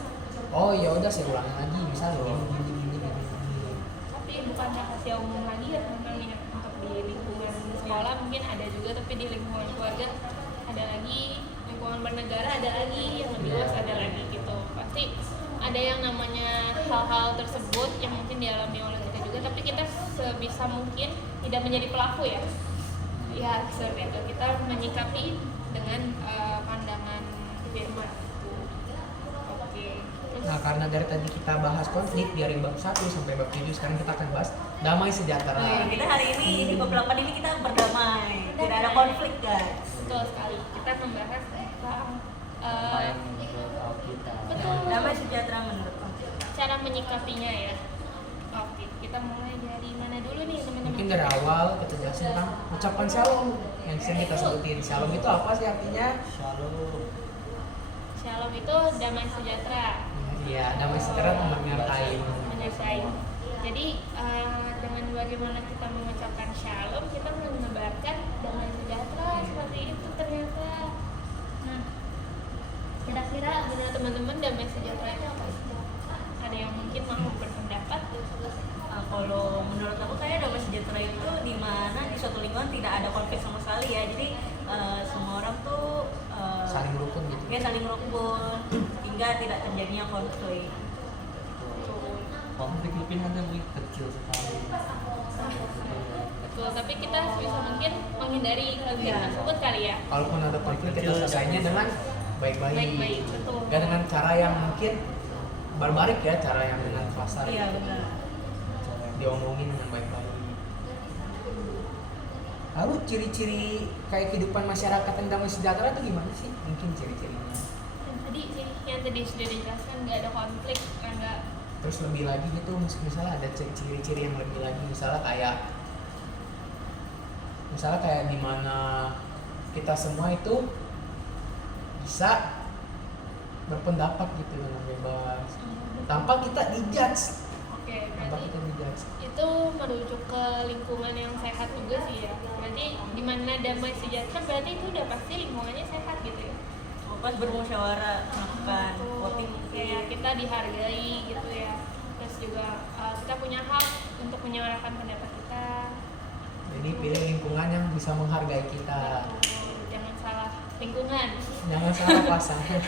oh ya udah saya ulangin lagi misal gini. Tapi bukan rahasia umum lagi ya teman-teman ya, untuk di lingkungan sekolah mungkin ada juga, tapi di lingkungan keluarga ada lagi, lingkungan bernegara ada lagi, yang lebih luas ada lagi gitu. Pasti ada yang namanya hal-hal tersebut yang mungkin dialami oleh kita juga, tapi kita sebisa mungkin tidak menjadi pelaku ya. Ya seperti itu, kita menyikapi dengan pandangan firman itu. Oke. Terus Nah karena dari tadi kita bahas konflik dari bab 1 sampai bab 7, sekarang kita akan bahas damai sejahtera. Nah, kita hari ini di bab 8 ini kita berdamai, tidak ada konflik guys. betul sekali, kita membahas tentang Main menurut kita. betul Damai sejahtera menurut aku. cara menyikapinya ya. Oke, kita mulai dari mana dulu nih teman-teman? Mungkin dari awal kita jelasin tentang ucapan shalom yang sering kita sebutin. Shalom itu apa sih artinya? Shalom. Shalom itu damai sejahtera, Iya, damai sejahtera menyertai. menyertai. Jadi dengan bagaimana kita mengucapkan shalom, kita menebarkan damai sejahtera seperti itu ternyata. Nah, kira-kira menurut teman-teman damai sejahtera itu apa sih? Ada yang mungkin mau berpendapat? Kalau menurut aku kayak damai sejahtera itu di mana di suatu lingkungan tidak ada konflik sama sekali ya. Jadi semua orang tuh Saling rukun gitu. ya saling rukun hingga tidak terjadinya konflik. Konflik mungkin hanya mungkin kecil sekali. Betul, tapi kita sebisa mungkin menghindari konflik Iya. tersebut kali ya. Kalaupun ada konflik kita selesainya dengan baik-baik. Baik-baik, betul. Gak dengan cara yang mungkin barbarik ya, cara yang dengan kasar. Iya benar. Diomongin dengan baik-baik. Lalu ciri-ciri kayak kehidupan masyarakat yang damai sejahtera itu gimana sih? Mungkin ciri-cirinya. Yang tadi sudah dijelaskan, nggak ada konflik, nggak. Terus lebih lagi gitu, misalnya ada ciri-ciri yang lebih lagi, misalnya kayak di mana kita semua itu bisa berpendapat gitu dengan bebas tanpa kita dijudge. Oke, Tanpa berarti kita dijudge. itu menurut merujuk ke lingkungan yang sehat juga sih ya. Berarti di mana damai sejahtera berarti itu udah pasti lingkungannya sehat gitu ya. Pas bermusyawarah melakukan voting Kayak kita dihargai gitu ya. Terus juga kita punya hak untuk menyuarakan pendapat kita. Jadi pilih lingkungan yang bisa menghargai kita. Jangan salah lingkungan. Jangan salah pasangan.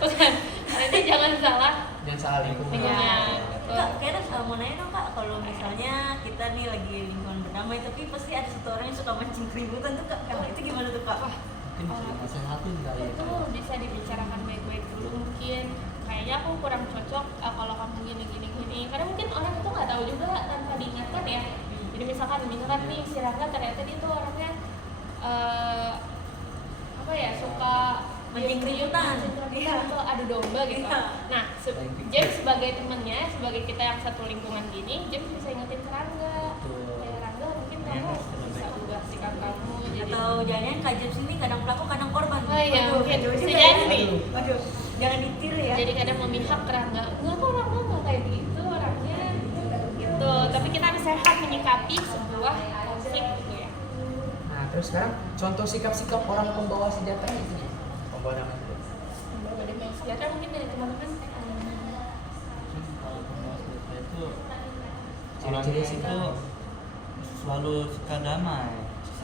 Bukan. Berarti jangan salah Jangan salah lingkungan. lingkungan. Kak, kayaknya mau nanya dong Kak, kalau misalnya kita nih lagi lingkungan berdamai tapi pasti ada satu orang yang suka mancing keributan tuh Kak, itu gimana tuh Kak? Mungkin bisa dinasehatin kali ya. Itu bisa dibicarakan baik-baik dulu mungkin. Kayaknya aku kurang cocok kalau kamu gini. Karena mungkin orang itu nggak tahu juga tanpa diingatkan ya. Jadi misalkan nih si Rangga ternyata dia tuh orangnya suka Mancing keributan. Iya. Atau adu domba gitu. Iya. Nah, James sebagai temannya, sebagai kita yang satu lingkungan gini, James bisa ingetin ke Rangga. Betul. Kayak Rangga mungkin kamu bisa ubah sikap kamu jadi Atau jangan Kak James ini kadang pelaku kadang korban. Oh iya, Waduh, mungkin. aduh, Bisa juga jadi ya. nih. Waduh, jangan ditiru ya. jadi kadang memihak ke Rangga. Enggak kok Rangga nggak kayak gitu orangnya gitu. Tapi kita harus sehat menyikapi sebuah konflik gitu ya. Nah, terus sekarang contoh sikap-sikap orang pembawa senjata itu nih. Pembawa damai. Membawa damai sejahtera mungkin dari teman-teman. Kalau pembawa senjata itu Ciri-ciri orangnya sikap. itu selalu suka damai.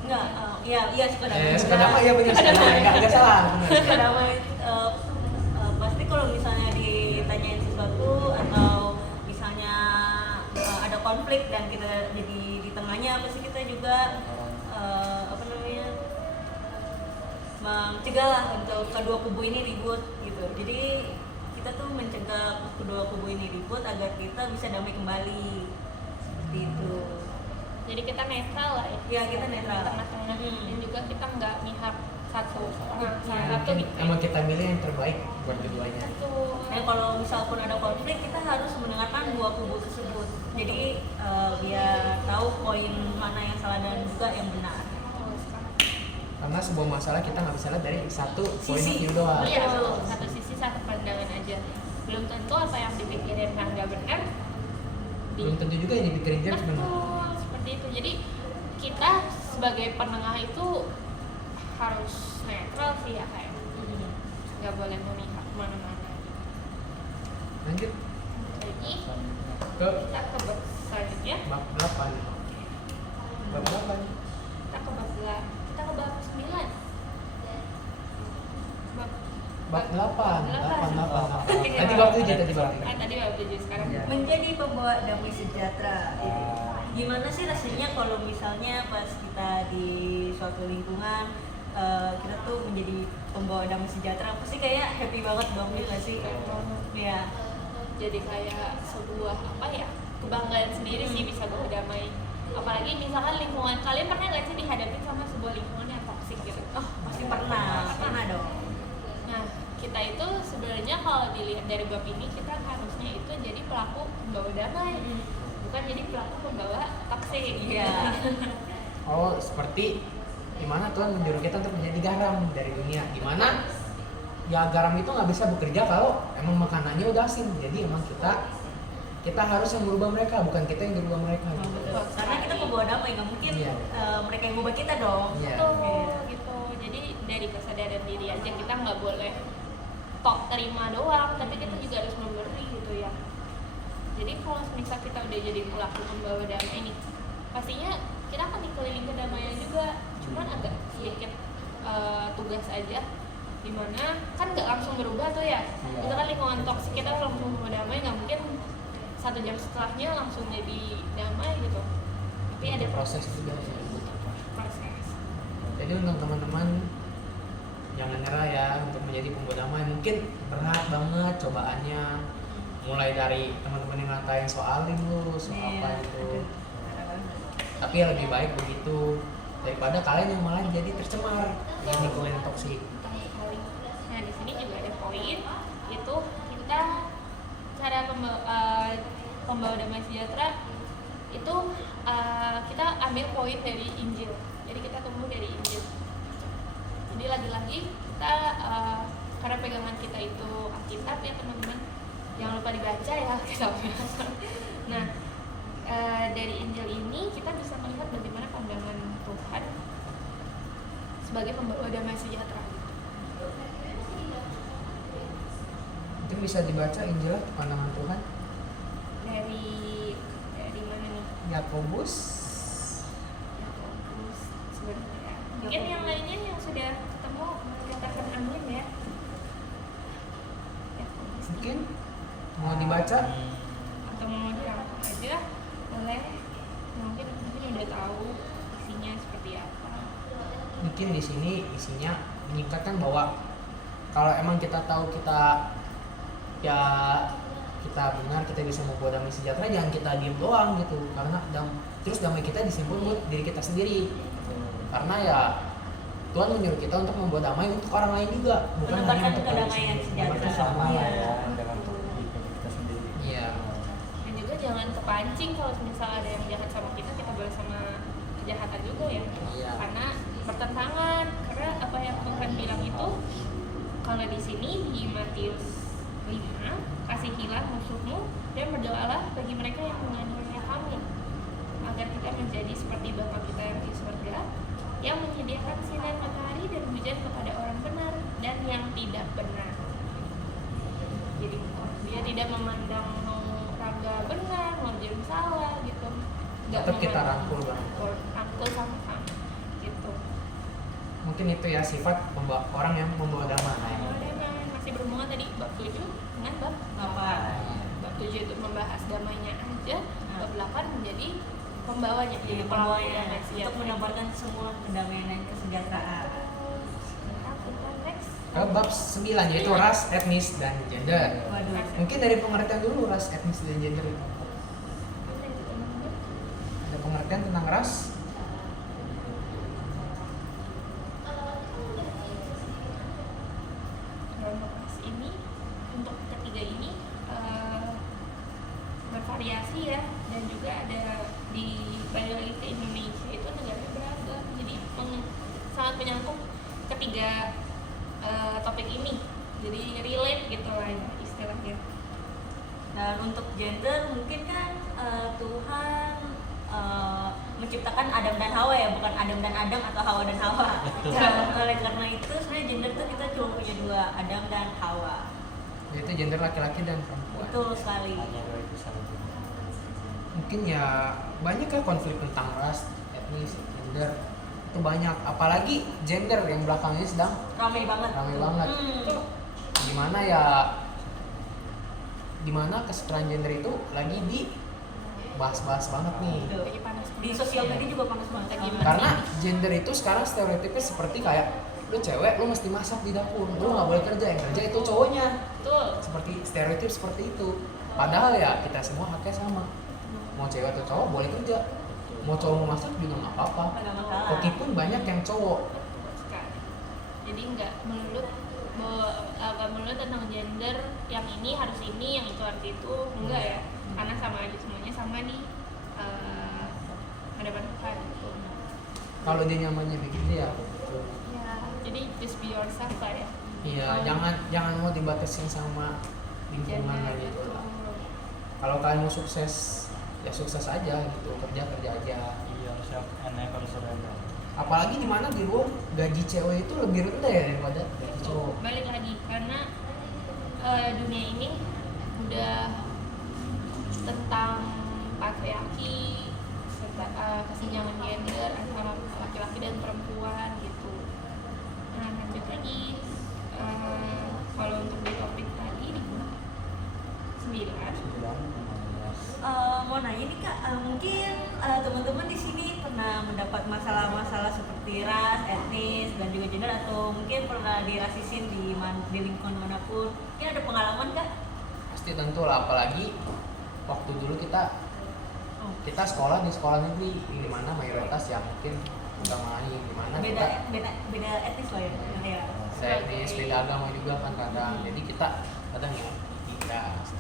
Enggak, iya suka damai. Suka damai ya benar suka damai. Enggak salah. Benar. Suka damai. Pasti kalau misalnya ditanyain sesuatu atau misalnya ada konflik dan kita jadi di tengahnya, pasti kita juga mencegah lah untuk kedua kubu ini ribut gitu. Jadi kita tuh mencegah kedua kubu ini ribut agar kita bisa damai kembali seperti itu. Jadi kita netral lah ya. Ya, kita netral. Di tengah-tengah. Dan juga kita nggak mihak satu. Nah, salah Ya, satu mungkin gitu. emang kita milih yang terbaik buat keduanya. Dan kalau misal pun ada konflik, kita harus mendengarkan dua kubu tersebut. Jadi biar tahu poin mana yang salah dan juga yang benar. Karena sebuah masalah kita nggak bisa lihat dari satu point of Sisi. view doang. Iya, betul. Satu sisi satu pandangan aja. Belum tentu apa yang dipikirin Rangga benar. Belum tentu juga yang dipikirin James benar. Betul, seperti itu. Jadi kita sebagai penengah itu harus netral sih ya kayak. Nggak boleh memihak kemana-mana. Lanjut Lagi ke kita ke bab selanjutnya. bab 8. Bab 8. Kita ke bab 9. Bab 8. Tadi Tadi bab 7 tadi bab 7. Tadi bab 7 sekarang. Iya. Menjadi pembawa damai sejahtera. Gimana sih rasanya kalau misalnya pas kita di suatu lingkungan kita tuh menjadi pembawa damai sejahtera, pasti kayak happy banget dong ya nggak sih? Iya. Jadi kayak sebuah kebanggaan sendiri sih bisa bawa damai. Apalagi misalkan lingkungan kalian pernah nggak sih dihadapin sama sebuah lingkungan yang toksik gitu? Oh pasti pernah dong. Nah, kita itu sebenarnya kalau dilihat dari bab ini kita harusnya itu jadi pelaku pembawa damai, bukan jadi pelaku pembawa toksik. Iya. Oh, seperti dimana Tuhan menyuruh kita untuk menjadi garam dari dunia. Dimana ya garam itu nggak bisa bekerja kalau emang makanannya udah asin. Jadi emang kita harus yang merubah mereka, bukan kita yang merubah mereka. Betul. Karena kita pembawa damai, nggak mungkin Iya. mereka yang mengubah kita dong. Iya. Gitu. Jadi dari kesadaran diri aja kita nggak boleh tok terima doang, tapi kita juga harus memberi gitu ya. Jadi kalau misal kita udah jadi pelaku pembawa damai nih, pastinya kita akan dikelilingi kedamaian juga. Cuman agak sedikit tugas aja, dimana kan nggak langsung berubah tuh ya. Misalkan lingkungan toksik kita langsung membawa damai, nggak mungkin 1 jam setelahnya langsung jadi damai gitu. Tapi ada proses juga. proses. Jadi untuk teman-teman jangan nyerah ya untuk menjadi pembawa damai. Mungkin berat banget cobaannya. Mulai dari teman-teman yang ngatain soal dulu, soal apa gitu. Tapi ya lebih baik begitu daripada kalian yang malah jadi tercemar dengan lingkungan yang toksik. Nah, di sini juga ada poin itu kita cara pembawa damai sejahtera itu kita ambil poin dari Injil. Jadi kita tumbuh dari Injil. Jadi lagi-lagi kita karena pegangan kita itu Alkitab ya teman-teman, jangan lupa dibaca ya Alkitabnya. Nah dari Injil ini kita bisa melihat bagaimana pandangan Tuhan sebagai pembawa damai sejahtera. Itu bisa dibaca Injil pandangan Tuhan Dari mana nih? Yakobus. Yakobus sebenarnya. Mungkin yang lainnya yang sudah ketemu katakan amin ya. Yakobus Mungkin mau dibaca? atau mau dirangkum aja boleh. Mungkin udah tahu isinya seperti apa. Mungkin di sini isinya meningkatkan bahwa kalau emang kita tahu kita benar, kita bisa membawa damai sejahtera, jangan kita diem doang gitu, karena terus damai kita disimpan buat diri kita sendiri, karena ya Tuhan menyuruh kita untuk membawa damai untuk orang lain juga, bukan hanya Menebarkan untuk diri kedamaian sendiri. sejahtera. bersama Iya. lah ya, jangan untuk diri kita sendiri. Iya. Dan juga jangan kepancing kalau misal ada yang jahat sama kita balas sama kejahatan juga ya. Iya. Karena bertentangan, karena apa yang Tuhan bilang itu kalau di sini di Matius 5, kasihilah musuhmu dan berdoalah bagi mereka yang menganiaya kamu, agar kita menjadi seperti Bapa kita yang di surga, yang menyediakan sinar matahari dan hujan kepada orang benar dan yang tidak benar. Jadi dia tidak memandang mau Rangga benar, mau Jem salah gitu. Tetap kita rangkul banget. Rangkul sama-sama gitu. Mungkin itu ya sifat orang yang membawa damai. Masih berhubungan tadi bab 7 dengan bab 8. Bab 7 itu membahas damainya aja, bab 8 menjadi pembawanya, Jadi jadi pembawanya damai untuk sejahtera. menebarkan semua kedamaian dan kesejahteraan. Next. Ke bab 9 yaitu ras, etnis, dan gender. Waduh. Mungkin dari pengertian dulu ras, etnis, dan gender itu. Ada pengertian tentang ras. Dalam ras ini untuk ketiga ini bervariasi ya, dan juga ada di balik lagi ke Indonesia itu negaranya beragam, jadi sangat menyangkut ketiga topik ini, jadi relate gitu lah ya, istilahnya. Dan untuk gender mungkin kan Tuhan menciptakan Adam dan Hawa ya, bukan Adam dan Adam atau Hawa dan Hawa. Betul. Nah, oleh karena itu sebenarnya gender tuh kita cuma punya dua, Adam dan Hawa. Yaitu gender laki-laki dan perempuan. Betul sekali. Hanya dua itu saja. Mungkin ya banyak ya konflik tentang ras, etnis, gender. Itu banyak. Apalagi gender yang belakangnya sedang Ramai banget. ramai banget. Dimana ya dimana kesetaraan gender itu lagi dibahas-bahas banget nih. Betul. Lagi panas Di sosial media juga panas banget. Lagi Karena gender itu sekarang stereotipnya seperti kayak lu cewek lu mesti masak di dapur, lu nggak boleh kerja, yang kerja itu cowoknya. betul. Seperti stereotip seperti itu. Padahal ya kita semua haknya sama. Mau cewek atau cowok boleh kerja. Mau cowok mau masak juga nggak apa-apa. Nggak masalah. Koki pun banyak yang cowok. Betul sekali. Jadi nggak melulu tentang gender yang ini harus ini, yang itu harus itu, enggak ya, karena sama aja, semuanya sama di hadapan Tuhan gitu. Kalau dia nyamannya begitu ya. Ya, jadi just be yourself lah ya. Iya, jangan mau dibatasin sama lingkungan Gender lagi. gitu. Kalau kalian mau sukses, ya sukses aja gitu, kerja aja. Iya, siap enak kalau surrender. Apalagi di mana di luar gaji cewek itu lebih rendah ya daripada gaji cowok. Balik lagi karena dunia ini udah tentang patriarki, kesenjangan gender antara laki-laki dan perempuan gitu. Nah, lanjut lagi kalau untuk di topik tadi di 9. Mau nanya nih Kak, mungkin teman-teman di sini pernah mendapat masalah-masalah seperti ras, etnis, dan juga gender, atau mungkin pernah dirasisin di lingkungan manapun? Mungkin ada pengalaman Kak? Pasti tentu lah, apalagi waktu dulu kita sekolah di sekolah negeri di mana mayoritas yang mungkin agama lain, di mana Beda etnis lah ya. Ya. etnis, beda agama juga kan kadang. Jadi kita kadang ya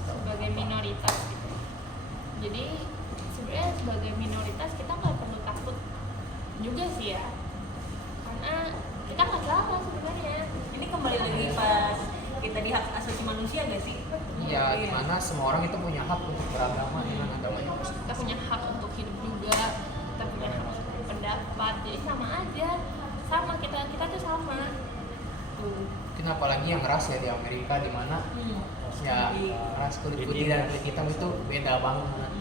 Sebagai minoritas gitu. Jadi sebenarnya sebagai minoritas kita nggak perlu takut juga sih ya, karena kita nggak salah sebenarnya. Ini kembali lagi pas kita di hak asasi manusia gak sih? Iya, di mana semua orang itu punya hak untuk beragama dengan agamanya. Kita punya hak untuk hidup juga, kita Nah apalagi yang ras ya di Amerika di mana ya ras kulit putih dan kulit hitam itu beda banget.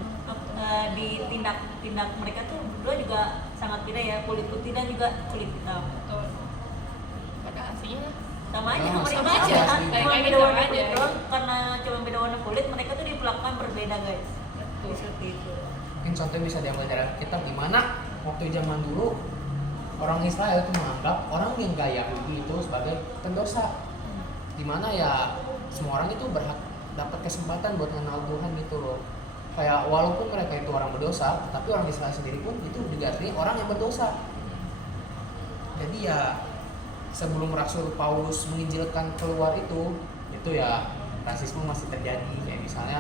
Di tindak mereka tuh berdua juga sangat beda ya, kulit putih dan juga kulit hitam. Betul. Pada aslinya Sama aja Oh, mereka sama aja aja kan, sih. cuma Kayak beda sama warna aja. kulit doang, karena cuma beda warna kulit mereka tuh diperlakukan berbeda guys. betul. Seperti itu. Mungkin contoh bisa diambil dari kita gimana waktu zaman dulu orang Israel itu menganggap orang yang gak Yahudi itu sebagai pendosa, dimana ya semua orang itu berhak dapat kesempatan buat mengenal Tuhan gitu loh. Kayak walaupun mereka itu orang berdosa, tapi orang Israel sendiri pun itu diartikan orang yang berdosa. Jadi ya sebelum Rasul Paulus menginjilkan keluar itu ya rasisme masih terjadi. Kayak misalnya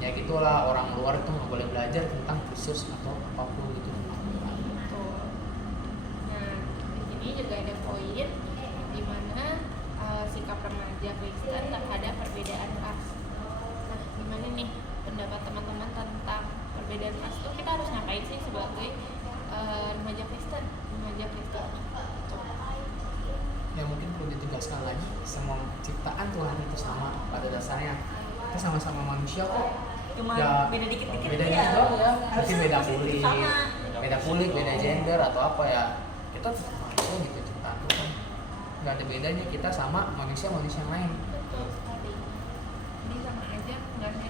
ya gitulah, orang luar itu nggak boleh belajar tentang Kristus atau apapun gitu. Betul. Nah, di sini juga ada poin di mana sikap remaja Kristen terhadap perbedaan ras. Nah, gimana nih pendapat teman-teman tentang perbedaan ras itu? Kita harus ngapain sih sebagai remaja Kristen? Ya mungkin perlu ditegaskan lagi, semua ciptaan Tuhan itu sama pada dasarnya. Kita sama-sama manusia kok. Cuma Ya, beda dikit-dikit beda aja. dikit doang ya. Mungkin Harusnya beda masih kulit, sama. beda gender atau apa ya. Kita tetap manusia gitu ciptaan Tuhan. Gak ada bedanya kita sama manusia yang lain. Betul sekali. Jadi sama aja, nggak ada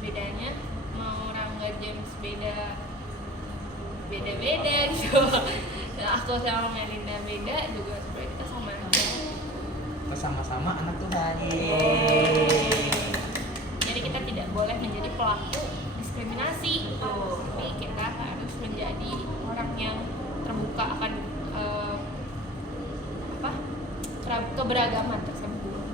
bedanya. Mau Rangga James beda-beda gitu. Nah, aku sama Melinda beda juga, sebenarnya kita sama aja. Kita sama-sama anak Tuhan. Jadi kita tidak boleh menjadi pelaku diskriminasi, tapi kita harus menjadi orang yang terbuka akan keberagaman tersebut.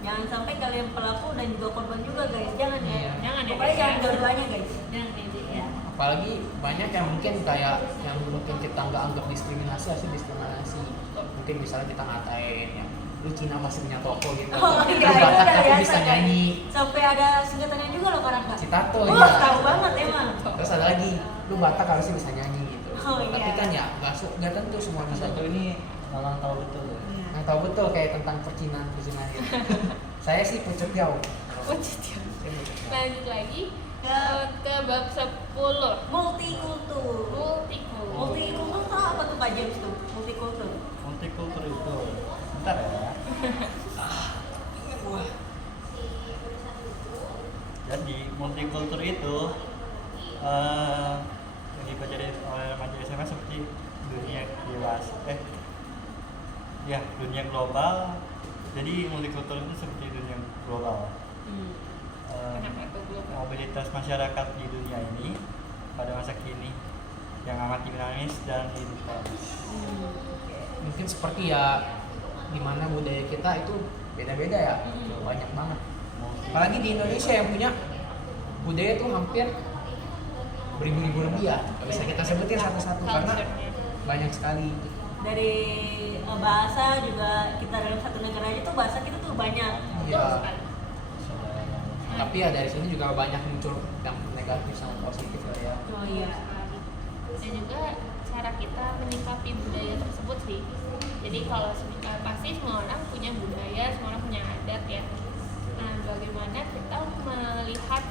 Jangan sampai kalian pelaku dan juga korban juga guys, jangan ya. Iya. Jangan ya, Pokoknya guys, jangan ya. dua-duanya guys. Jangan ini ya. Apalagi banyak yang mungkin kayak yang mungkin kita nggak anggap diskriminasi, asli diskriminasi. Mungkin misalnya kita ngatain ya, lu Cina masih punya toko gitu. Oh Lu iya, itu Batak udah tapi biasa bisa guys. nyanyi. Sampai ada singkatannya juga loh Karangga. Citato Oh, ya. tahu banget emang. Terus ada lagi, lu Batak harusnya bisa nyanyi gitu. Oh, iya. Tapi kan ya nggak tentu semua bisa. Satu ini malang tahu betul ya. Yang tahu betul kayak tentang percinan gitu. Saya sih pucuk jauh. Lanjut ya. Saya pucuk jauh. Lanjut lagi ke bab 10. Multikultur. Multikultur tuh apa tuh Pak James tuh? Multikultur. Multikultur itu, bentar ya. Jadi multikultur itu yang dipelajari oleh remaja SMA seperti dunia dewasa, dunia global. Jadi multikultur itu seperti dunia global. Kenapa itu global? Mobilitas masyarakat di dunia ini pada masa kini yang amat dinamis dan intens. Mungkin seperti ya dimana budaya kita itu beda-beda ya, banyak banget. Apalagi di Indonesia yang punya budaya itu hampir beribu-ribu lebih ya. Gak bisa kita sebutin satu-satu karena Culture-nya. banyak sekali. Dari bahasa juga, kita dalam satu negara aja tuh bahasa kita tuh banyak. Betul Ya, sekali. tapi ya dari sini juga banyak muncul yang negatif sama positif lah ya. Oh iya. Dan juga cara kita menyikapi budaya tersebut sih. Jadi kalau pasti semua orang punya budaya, semua orang punya adat ya. Nah, bagaimana kita melihat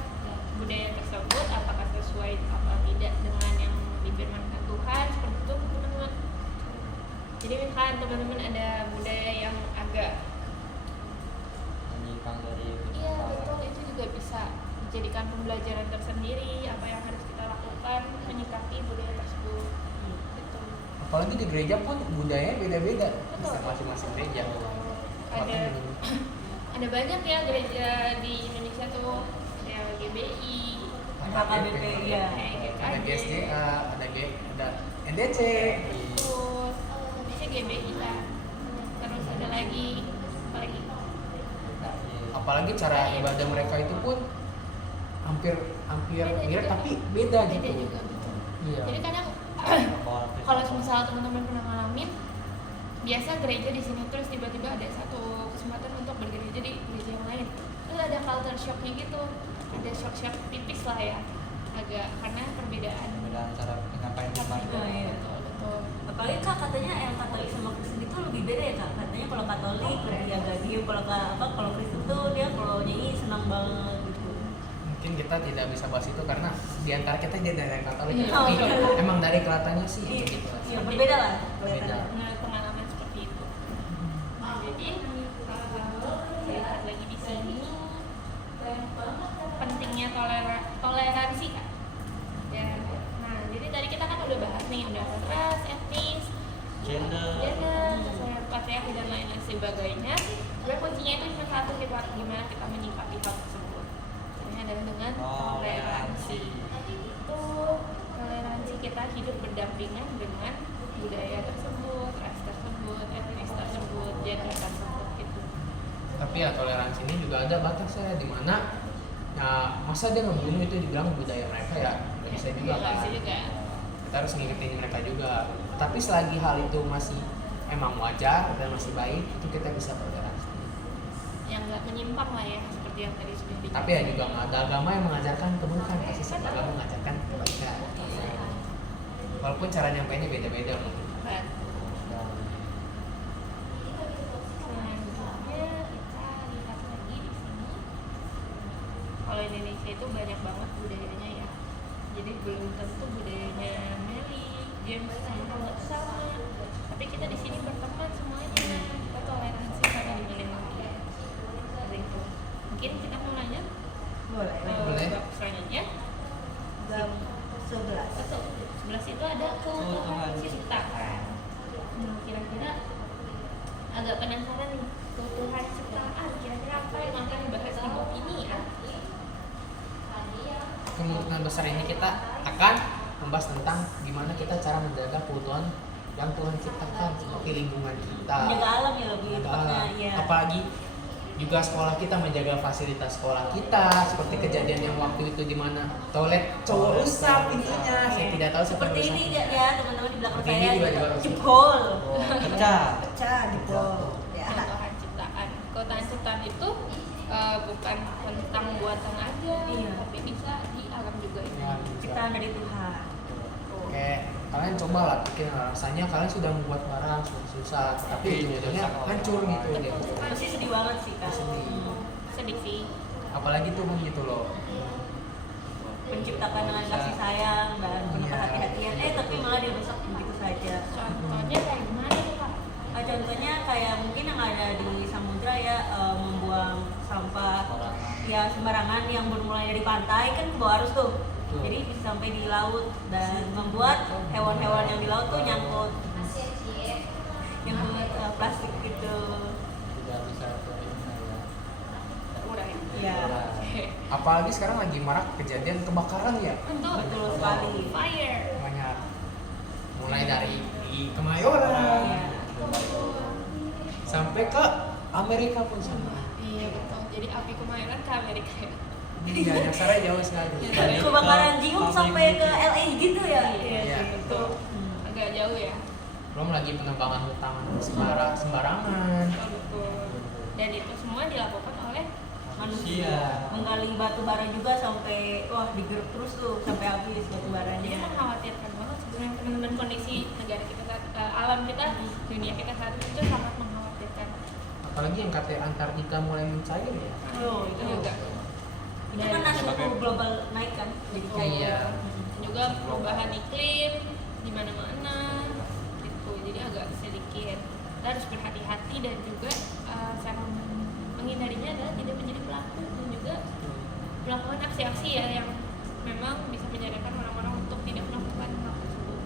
budaya tersebut, apakah sesuai apa tidak dengan yang difirmankan Tuhan, seperti itu teman-teman. Jadi misalkan teman-teman ada budaya yang agak Menyimpang dari iya betul, itu juga bisa dijadikan pembelajaran tersendiri apa yang harus kita lakukan menyikapi budaya tersebut. Gitu. Apalagi di gereja pun budayanya beda-beda. Betul. Bisa masing-masing gereja. Ada Makanya ada banyak ya gereja di Indonesia tuh, ada GBI, KKBP ya. ada GSDA, ada NDC. terus bisa GBI kan, terus ada lagi apa lagi? Apalagi cara ibadah mereka itu pun hampir mirip tapi beda Beda gitu. juga betul. Iya. Jadi kadang kalau misalnya teman-teman pernah ngalamin, biasa gereja di sini terus tiba-tiba ada satu kesempatan untuk bergereja di gereja yang lain, terus ada culture shocknya gitu, ada shock tipis lah ya, agak karena perbedaan. perbedaan cara penyampaian firman. Oh, iya. Betul. Apalagi Kak katanya yang Katolik sama Kristen itu lebih beda ya Kak. Katanya kalau kalau Katolik lebih agak diem, kalau Kristen tuh dia kalau nyanyi senang banget gitu. Mungkin kita tidak bisa bahas itu karena di antara kita dia dari Katolik, Iya. tapi Oh, emang dari kelihatannya sih Iya, gitu. iya berbeda lah Beda. kelihatannya. Pengalaman seperti itu. Nah, jadi lihat lagi di sini pentingnya toleransi kan. Dan nah, jadi tadi kita kan udah bahas nih, udah ras, etnis, Gender. gender, patriarki dan lain-lain sebagainya. Sebenarnya kuncinya itu cuma satu, gimana kita menyikapi hal tersebut. Ini adalah dengan toleransi. Itu toleransi kita hidup berdampingan dengan budaya tersebut, ras tersebut, etnis tersebut, gender tersebut gitu. Tapi ya toleransi ini juga ada batasnya, di mana ya masa dia ngebunuh itu dibilang budaya mereka, ya nggak bisa juga Nggak kan. bisa juga. Kita harus ngikutin mereka juga. Tapi selagi hal itu masih emang wajar dan masih baik, itu kita bisa toleransi. Yang nggak menyimpang lah ya, seperti yang tadi sudah dikatakan. Tapi ya juga nggak ada agama yang mengajarkan keburukan, pasti setiap agama mengajarkan kebaikan. Walaupun cara nyampainya beda-beda mungkin. Selanjutnya kita lihat lagi di sini. Kalau Indonesia itu banyak banget budayanya ya. Jadi belum tentu budayanya Meli, James sama sama. Tapi kita di sini berteman semuanya. Kita toleransi sama dimana-mana. Seperti itu. Mungkin kita mau lanjut Boleh. Boleh. bab selanjutnya. Bab 11. Betul. 11 itu ada keutuhan ciptaan. Kira-kira agak penasaran nih, keutuhan ciptaan kira-kira apa yang akan dibahas di bab ini ya? Kemungkinan besar ini kita akan membahas tentang gimana kita cara menjaga keutuhan yang Tuhan ciptakan seperti lingkungan kita. Menjaga alam ya lebih tepatnya ya. Apalagi juga sekolah kita menjaga fasilitas sekolah kita, seperti kejadian yang waktu itu di mana toilet cowok rusak pintunya. Saya tidak tahu siapa Seperti yang ini rusaknya. ya teman-teman di belakang Seperti saya ini gitu. tiba-tiba rusak. Jebol. Pecah. Pecah jebol. Ya. Keutuhan ciptaan. Keutuhan ciptaan itu bukan tentang buatan aja, Iya. tapi bisa di alam juga ini. Ya, Ciptaan dari Tuhan. Oke, kalian cobalah pikir rasanya kalian sudah membuat barang susah, tapi ujung-ujungnya hancur gitu deh. Pasti sedih banget sih kan. Sedih. Sedih sih. Apalagi Tuhan gitu loh. Menciptakan dengan kasih sayang dan penuh Iya. kehati-hatian. Tapi malah dirusak begitu saja. Contohnya kayak gimana tuh Kak? Contohnya kayak mungkin yang ada di samudra ya, membuang sampah ya sembarangan yang bermulai dari pantai kan ke bawah arus tuh. Betul. Jadi bisa sampai di laut dan membuat hewan-hewan yang di laut tuh nyangkut plastik gitu. Tidak bisa terima ya. Murah ya? Ya, Apalagi sekarang lagi marak kejadian kebakaran ya. betul sekali. Fire. Banyak. Mulai dari di Kemayoran Iya. sampai ke Amerika pun sama. Iya betul. Jadi api Kemayoran ke Amerika ya. Iya, nyasarnya jauh sekali. Iya. Kebakaran Jiung sampai ke LA gitu ya. Iya, Iya. betul. Agak jauh ya. Belum lagi penebangan hutan sembarangan. Betul. Dan itu semua dilakukan oleh Manusia menggali batu bara juga sampai digeruk terus tuh sampai habis batu Jadi baranya. mengkhawatirkan banget sebenarnya teman-teman, kondisi negara kita saat alam kita, dunia kita saat ini itu sangat mengkhawatirkan. Apalagi yang katanya Antartika mulai mencair ya. Oh, Itu juga. Itu kan suhu global naik kan jadi cair. Iya. Juga perubahan iklim di mana-mana gitu. Jadi agak sedikit kita harus berhati-hati dan juga cara menghindarinya adalah tidak menjadi pelaku dan juga melakukan aksi-aksi ya yang memang bisa menyadarkan orang-orang untuk tidak melakukan hal tersebut.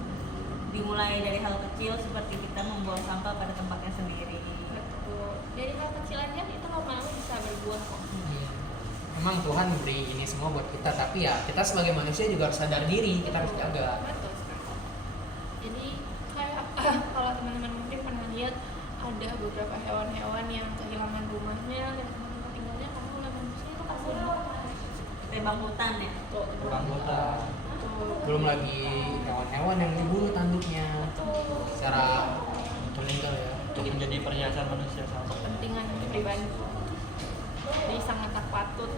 Dimulai dari hal kecil seperti kita membuang sampah pada tempatnya sendiri. Betul. Dari hal kecil aja itu lama-lama bisa berbuah kok. Memang Tuhan beri ini semua buat kita, tapi ya kita sebagai manusia juga harus sadar diri, kita harus jaga. Betul sekali. Jadi kayak kalau teman-teman mungkin pernah lihat ada beberapa hewan-hewan yang kehilangan rumahnya dan tempat tinggalnya karena oleh manusia, itu kasihan banget. Tembak hutan ya. Tuh, Anggota. Belum lagi hewan-hewan yang dibunuh tanduknya secara legal ya. Untuk menjadi perhiasan manusia sama kepentingan pribadi. Jadi sangat tak patut.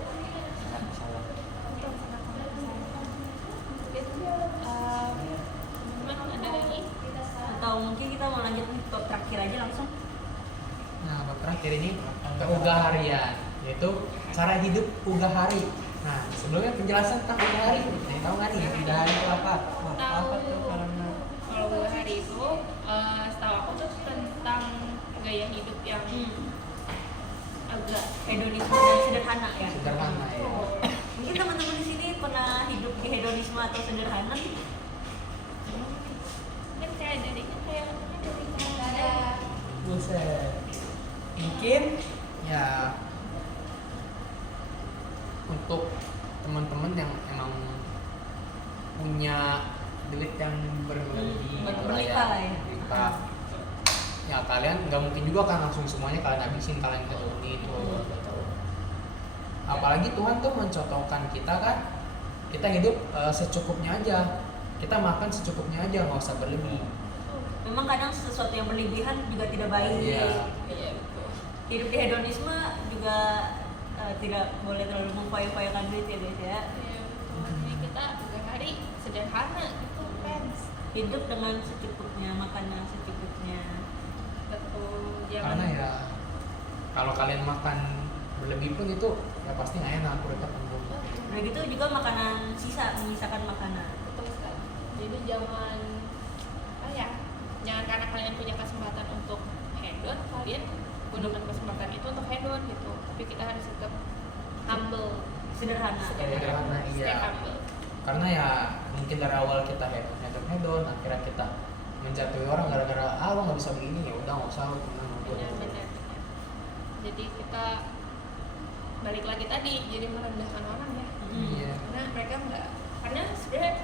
sangat salah. Betul, sangat-sangat disayangkan. Oke, teman-teman ada lagi? Atau mungkin kita mau lanjut nih bab terakhir aja langsung. Nah, bab terakhir ini keugaharian, yaitu cara hidup ugahari. Nah, sebelumnya penjelasan tentang ugahari. Nih, tahu nggak nih ugahari itu apa? Apa tuh karena Kalau gue hari itu, setahu aku tuh tentang gaya hidup yang Agak hedonisme dan sederhana ya. Sederhana ya. Mungkin teman-teman di sini pernah hidup di hedonisme atau sederhana? kan kayak dari cara Buset. Mungkin ya untuk teman-teman yang emang punya duit yang berlebih, Berlimpah lah ya. berlimpah. Ya kalian nggak mungkin juga kan langsung semuanya kalian habisin, kalian ketuni itu. Apalagi Tuhan tuh mencontohkan kita kan, kita hidup secukupnya aja, kita makan secukupnya aja, nggak usah berlebih. Memang kadang sesuatu yang berlebihan juga tidak baik. Iya. iya betul. Hidup di hedonisme juga tidak boleh terlalu memfoya-foyakan duit ya guys ya. Iya betul. Jadi kita juga hari sederhana gitu friends. Hidup dengan secukupnya, makannya secukupnya. Betul. Karena ya kalau kalian makan berlebih pun itu ya pasti nggak enak, perutnya penuh. Udah gitu juga makanan sisa, menyisakan makanan. Betul sekali. Jadi jangan apa ya? Jangan karena kalian punya kesempatan untuk hedon, kalian gunakan kesempatan itu untuk hedon gitu. Tapi kita harus tetap humble, Sederhana. Sederhana, Stay iya. humble. Karena ya mungkin dari awal kita hedon, akhirnya kita menjatuhi orang gara-gara lo nggak bisa begini, ya udah nggak usah lo tenang Benar. Jadi kita balik lagi tadi jadi merendahkan orang ya. Iya. Karena mereka karena sebenarnya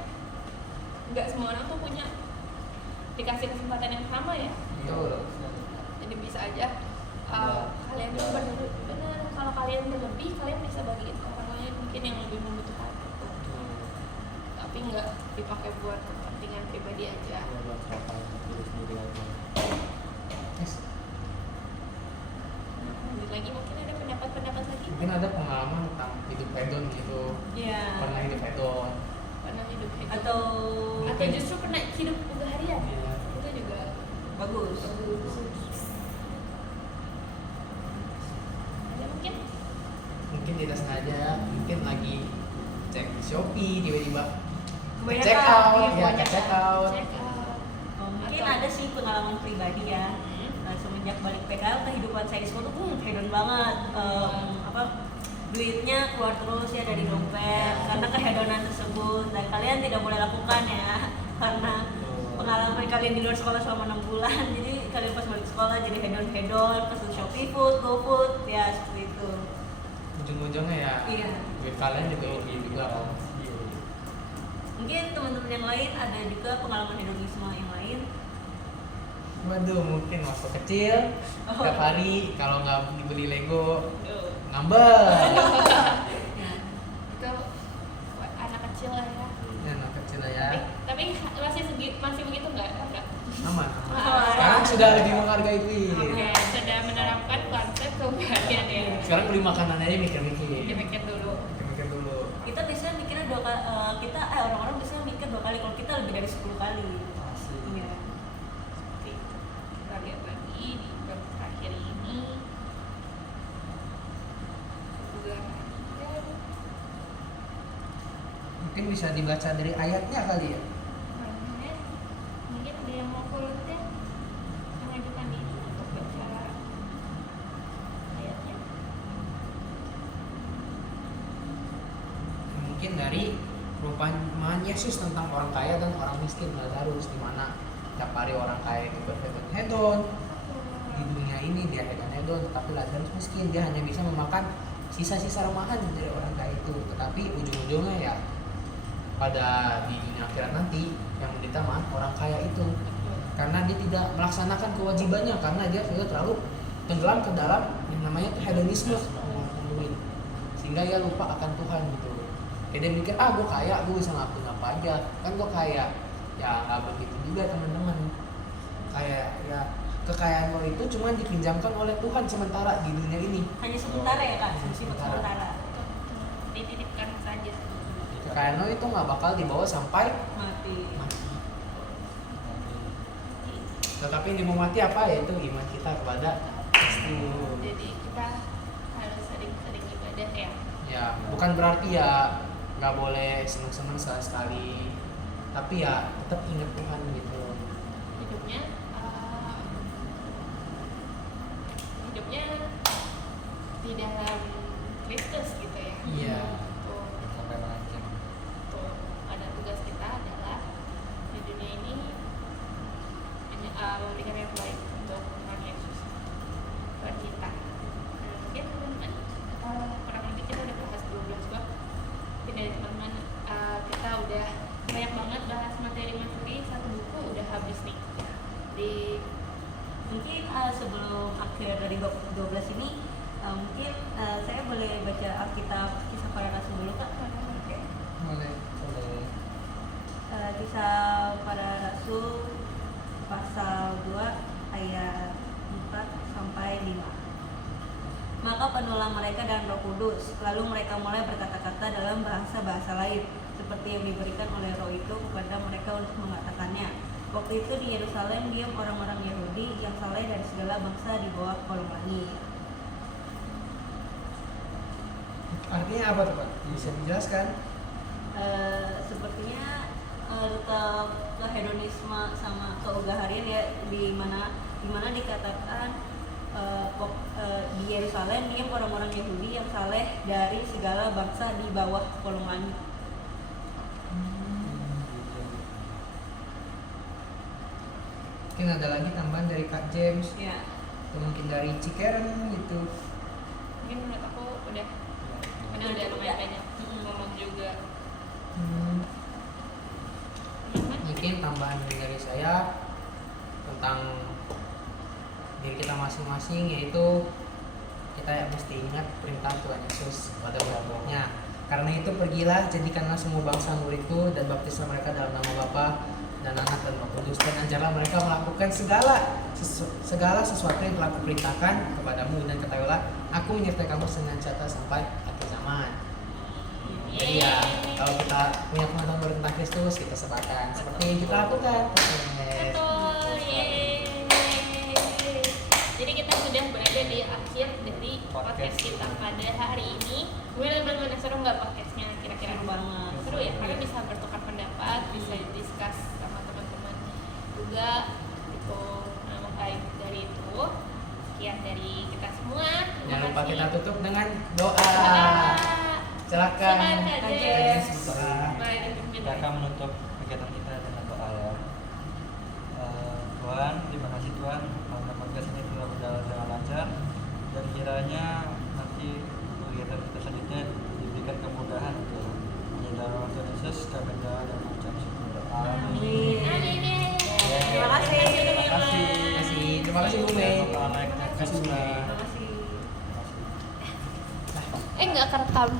nggak semua orang tuh punya dikasih kesempatan yang sama ya. Betul. Jadi bisa aja kalian tuh benar kalau kalian berlebih kalian bisa bagiin ke orang lain mungkin yang lebih membutuhkan itu. Tapi nggak dipakai buat kepentingan pribadi aja. buat siapa diri sendiri aja. Yes. Lanjut lagi mungkin ada pendapat lagi. Mungkin ada pengalaman tentang hidup hedon gitu, Iya. pernah hidup hedon. Pernah hidup hidup Atau atau justru pernah hidup harian Iya. itu juga bagus. ada mungkin Mungkin tidak sengaja, mungkin lagi cek Shopee tiba-tiba Kebanyakan, check out, iya, ya kebanyakan. check out. check out. Mungkin Atau- ada sih pengalaman pribadi ya. Semenjak balik PKL kehidupan saya di sekolah tuh hedon banget. Duitnya keluar terus ya dari dompet karena kehedonan tersebut dan kalian tidak boleh lakukan ya karena pengalaman kalian di luar sekolah selama 6 bulan jadi kalian pas balik sekolah jadi hedon pesen Shopee food, GoFood ya seperti itu. Ujung-ujungnya ya Iya. duit kalian juga lebih juga kan. Mungkin teman-teman yang lain ada juga pengalaman hedonisme yang lain. Waduh, mungkin waktu kecil setiap hari kalau nggak dibeli Lego ngambek. Ya. itu anak kecil lah ya. Ya, anak kecil lah ya. Tapi masih begitu nggak? Enggak. Aman. Aman. Sekarang sudah lebih menghargai duit. Oke, sudah menerapkan konsep kebahagiaan ya. Sekarang beli makanan aja mikir-mikir. Dipikir dulu. Mikir-mikir dulu. Kita biasanya mikirnya orang-orang biasanya mikir 2 kali kalau kita lebih dari 10 kali. Asik. Iya. Seperti itu. Kita lihat lagi di bab terakhir ini. Juga Mungkin bisa dibaca dari ayatnya kali ya. banyak. Mungkin ada yang mau volunteer mengajukan diri untuk baca ayatnya. Mungkin dari perumpamaan Yesus tentang orang kaya dan orang miskin Lazarus, di mana tiap hari orang kaya itu berhedon-hedon di dunia ini, dia hedon-hedon, tetapi Lazarus miskin, dia hanya bisa memakan sisa-sisa remahan dari orang kaya itu. Tetapi ujung-ujungnya ya pada di dunia akhirat nanti yang menderita mah orang kaya itu, karena dia tidak melaksanakan kewajibannya, karena dia sudah terlalu tenggelam ke dalam yang namanya tuh hedonisme, duit, sehingga dia lupa akan Tuhan gitu. Kayak dia mikir, gue kaya, gue bisa ngelakuin apa aja, kan gue kaya. Ya nggak begitu juga teman-teman. Kayak ya kekayaan lo itu cuma dipinjamkan oleh Tuhan sementara di dunia ini. Hanya sementara ya kak, Hanya sifat sementara. sementara. Dititipkan saja. Kekayaan lo itu nggak bakal dibawa sampai Mati. mati. Tetapi yang mau mati apa? Yaitu iman kita kepada Kristi. Betul. Jadi kita harus sering-sering ibadah ya. Ya, bukan berarti ya nggak boleh seneng-seneng sekali-sekali, tapi ya tetap ingat Tuhan gitu. Hidupnya hidupnya di dalam Kristus gitu ya. Iya. Tuh, Sampai mengancam. tuh ada tugas kita adalah di dunia ini memberikan yang baik untuk Tuhan Yesus buat kita. Nah, mungkin teman-teman kurang lebih kita udah bahas 12 bab. Mungkin dari teman-teman kita udah banyak banget bahas materi-materi, satu buku udah habis nih. Di Mungkin sebelum akhir dari bab 12 ini mungkin saya boleh baca Alkitab Kisah Para Rasul dulu Kak. Oke. Boleh. Boleh. Kisah Para Rasul pasal 2 ayat 4 sampai 5. Maka penuhlah mereka dengan Roh Kudus, lalu mereka mulai berkata-kata dalam bahasa-bahasa lain seperti yang diberikan oleh Roh itu kepada mereka untuk mengatakannya. Waktu itu di Yerusalem diam orang-orang Yahudi yang saleh dari segala bangsa di bawah kolong langit. Artinya apa tuh Pak? Bisa dijelaskan? Sepertinya tetap kehedonisme sama keugaharian ya, di mana dikatakan di Yerusalem diam orang-orang Yahudi yang saleh dari segala bangsa di bawah kolong langit. Mungkin ada lagi tambahan dari Kak James Ya. atau mungkin dari Cikeren gitu. mungkin menurut aku udah karena udah lumayan banyak ngomong juga. Teman-teman, Mungkin tambahan dari saya tentang diri kita masing-masing, yaitu kita ya mesti ingat perintah Tuhan Yesus pada murid-muridnya. Karena itu pergilah, jadikanlah semua bangsa muridku dan baptislah mereka dalam nama Bapa dan Anak dan Roh Kudus, dan ajarlah mereka melakukan segala sesuatu yang telah kuperintahkan kepadamu, dan ketahuilah aku menyertai kamu senantiasa sampai akhir zaman. Jadi ya kalau kita punya pengetahuan tentang Kristus, kita sebarkan seperti yang kita lakukan. Yes. betul, yeay. Jadi kita sudah berada di akhir dari podcast kita pada hari ini. Gimana seru nggak podcastnya kira-kira? Seru banget. Seru ya, karena bisa bertukar pendapat, bisa discuss sama teman-teman juga gitu. Nah, baik dari itu, sekian dari kita semua. Jangan lupa kita tutup dengan Doa. doa. Silakan. Silakan, Kak Jess. Baik. Kita akan menutup kegiatan kita dengan doa ya. Tuhan, terima kasih Tuhan, karena podcast ini telah berjalan dengan lancar, dan kiranya nanti kegiatan kita selanjutnya diberikan kemudahan untuk di dalam Tuhan Yesus. Kami doa dan mengucap syukur. Amin. Amin. Terima kasih. Terima kasih. Terima kasih Bu Mei. Terima kasih. Terima kasih. Enggak kerekam.